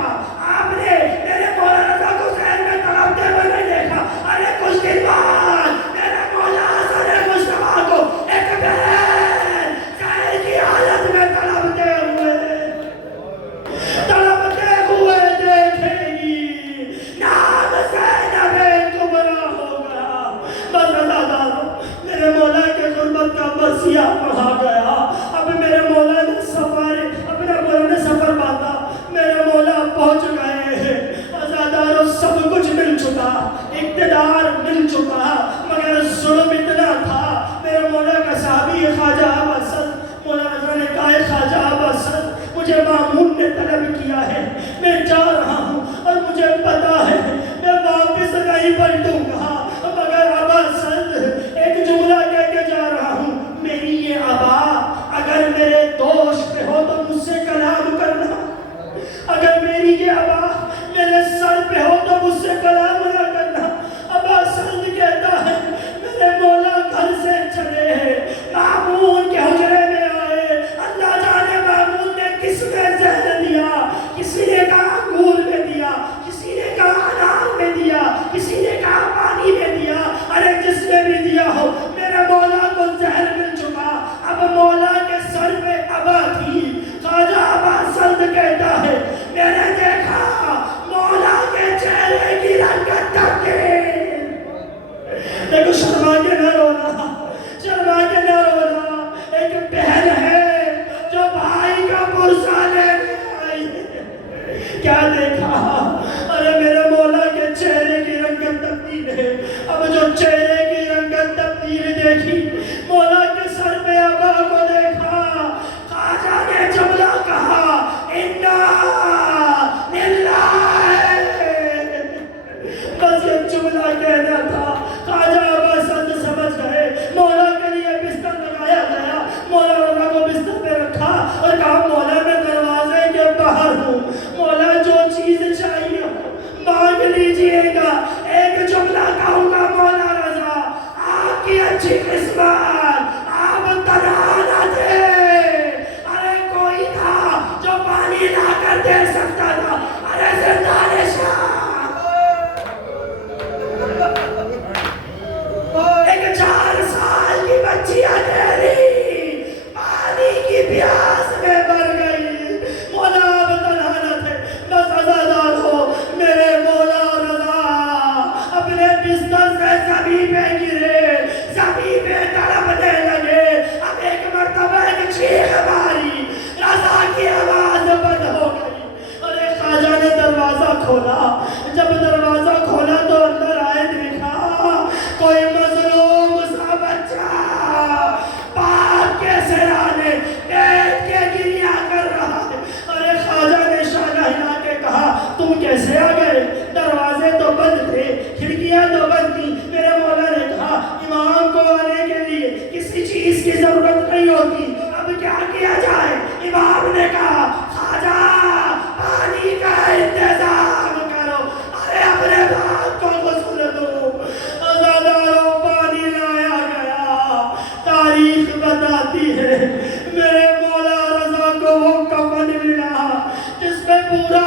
آپ نے میرے مولا رضا کو زہر میں تڑپتے ہوئے نہیں دیکھا۔ ارے کچھ دن بعد میرے مولا حسن مصطفیٰ کو ایک بہن زہر کی حالت میں تڑپتے ہوئے دیکھے گی، نام زینب کبریٰ ہوگا۔ بس عزادارو میرے مولا کے غربت کا مرثیہ پڑھا گیا۔ مجھے مامون نے طلب کیا ہے، میں جا رہا ہوں اور مجھے پتا ہے میں واپس نہیں پلٹوں گا، مگر ابا سلط ایک جملہ کہہ کے جا رہا ہوں، میری یہ ابا اگر میرے دوش پہ ہو تو مجھ سے کلام کرنا، اگر میری یہ ابا میرے سر پہ ہو تو مجھ سے کلام نہ کرنا۔ ابا سلط کہتا ہے میرے مولا گھر سے چلے ہیں، مامون کے حجرے میں آئے، اللہ جانے مامون نے کس میں زہر دیا، کسی نے کہا انگور میں دیا، کسی نے کہا انار میں دیا، کسی نے کہا پانی میں دیا، ارے جس میں بھی دیا ہو میرے مولا کو زہر مل چکا۔ اب مولا کے سر پہ ابا تھی، خواجہ ابا سلط کہتا ہے میں نے دیکھا مولا کے چہرے کی رنگت تبدیل، دیکھو شرما کے نہ رونا، شرما کے نہ رونا، ایک بہن ہے جو بھائی کا پرسہ لینے آئی ہے، کیا دیکھا، ارے میرے مولا کے چہرے کی رنگت تبدیل ہے۔ اب جو چہرے کی رنگت تبدیل دیکھی، مولا کے سر پہ ابا کو دیکھا، خواجہ نے جملہ کہا اِنَّا لِلَّهِ، بس یہ جملہ کہنا تھا۔ خواجہ ابا سلط سمجھ گئے، مولا کے لیے بستر لگایا گیا، مولا رضا کو بستر پہ رکھا اور کہا مولا میں دروازے کے باہر ہوں، مولا جو چیز چاہیے ہو مانگ لیجئے گا، ایک جملہ کہوں گا مولا رضا آپ کی اچھی قسمت، آپ تنہا نہ تھے، ارے کوئی تھا جو پانی لا کر دے سکتا تھا، ارے زندہ نشان، ایک 4 سال کی بچی اکیلی پانی کی پیاس میں مر گئی، مولا اب تنہا نہ تھے، بس عزادار ہو میرے مولا رضا اپنے بستر سے زمین پہ گرے، زمین پہ تڑپنے لگے، اب ایک مرتبہ ایک چیخ ماری، رضا کی آواز بند ہو گئی، اور ایک خواجہ نے دروازہ کھولا، جب دروازہ کھولا تو اندر آئے، دیکھا کوئی مظلوم سا بچہ باپ کے سرانے بیٹھ کے گریا کر رہا ہے، ارے خواجہ نے شانہ ہلا کے کہا تم کیسے آ گئے، دروازے تو بند تھے، کھڑکیاں تو بند تھی۔ میرے مولا نے کہا امام کو آنے کے لیے کسی چیز کی ضرورت نہیں ہوتی، اب کیا کیا جائے؟ امام نے کہا خواجہ پانی کا انتظام کرو، ارے اپنے باپ کو غسل دو، عزاداروں پانی لایا گیا، تاریخ بتاتی ہے میرے مولا رضا کو وہ کفن ملا جس میں پورا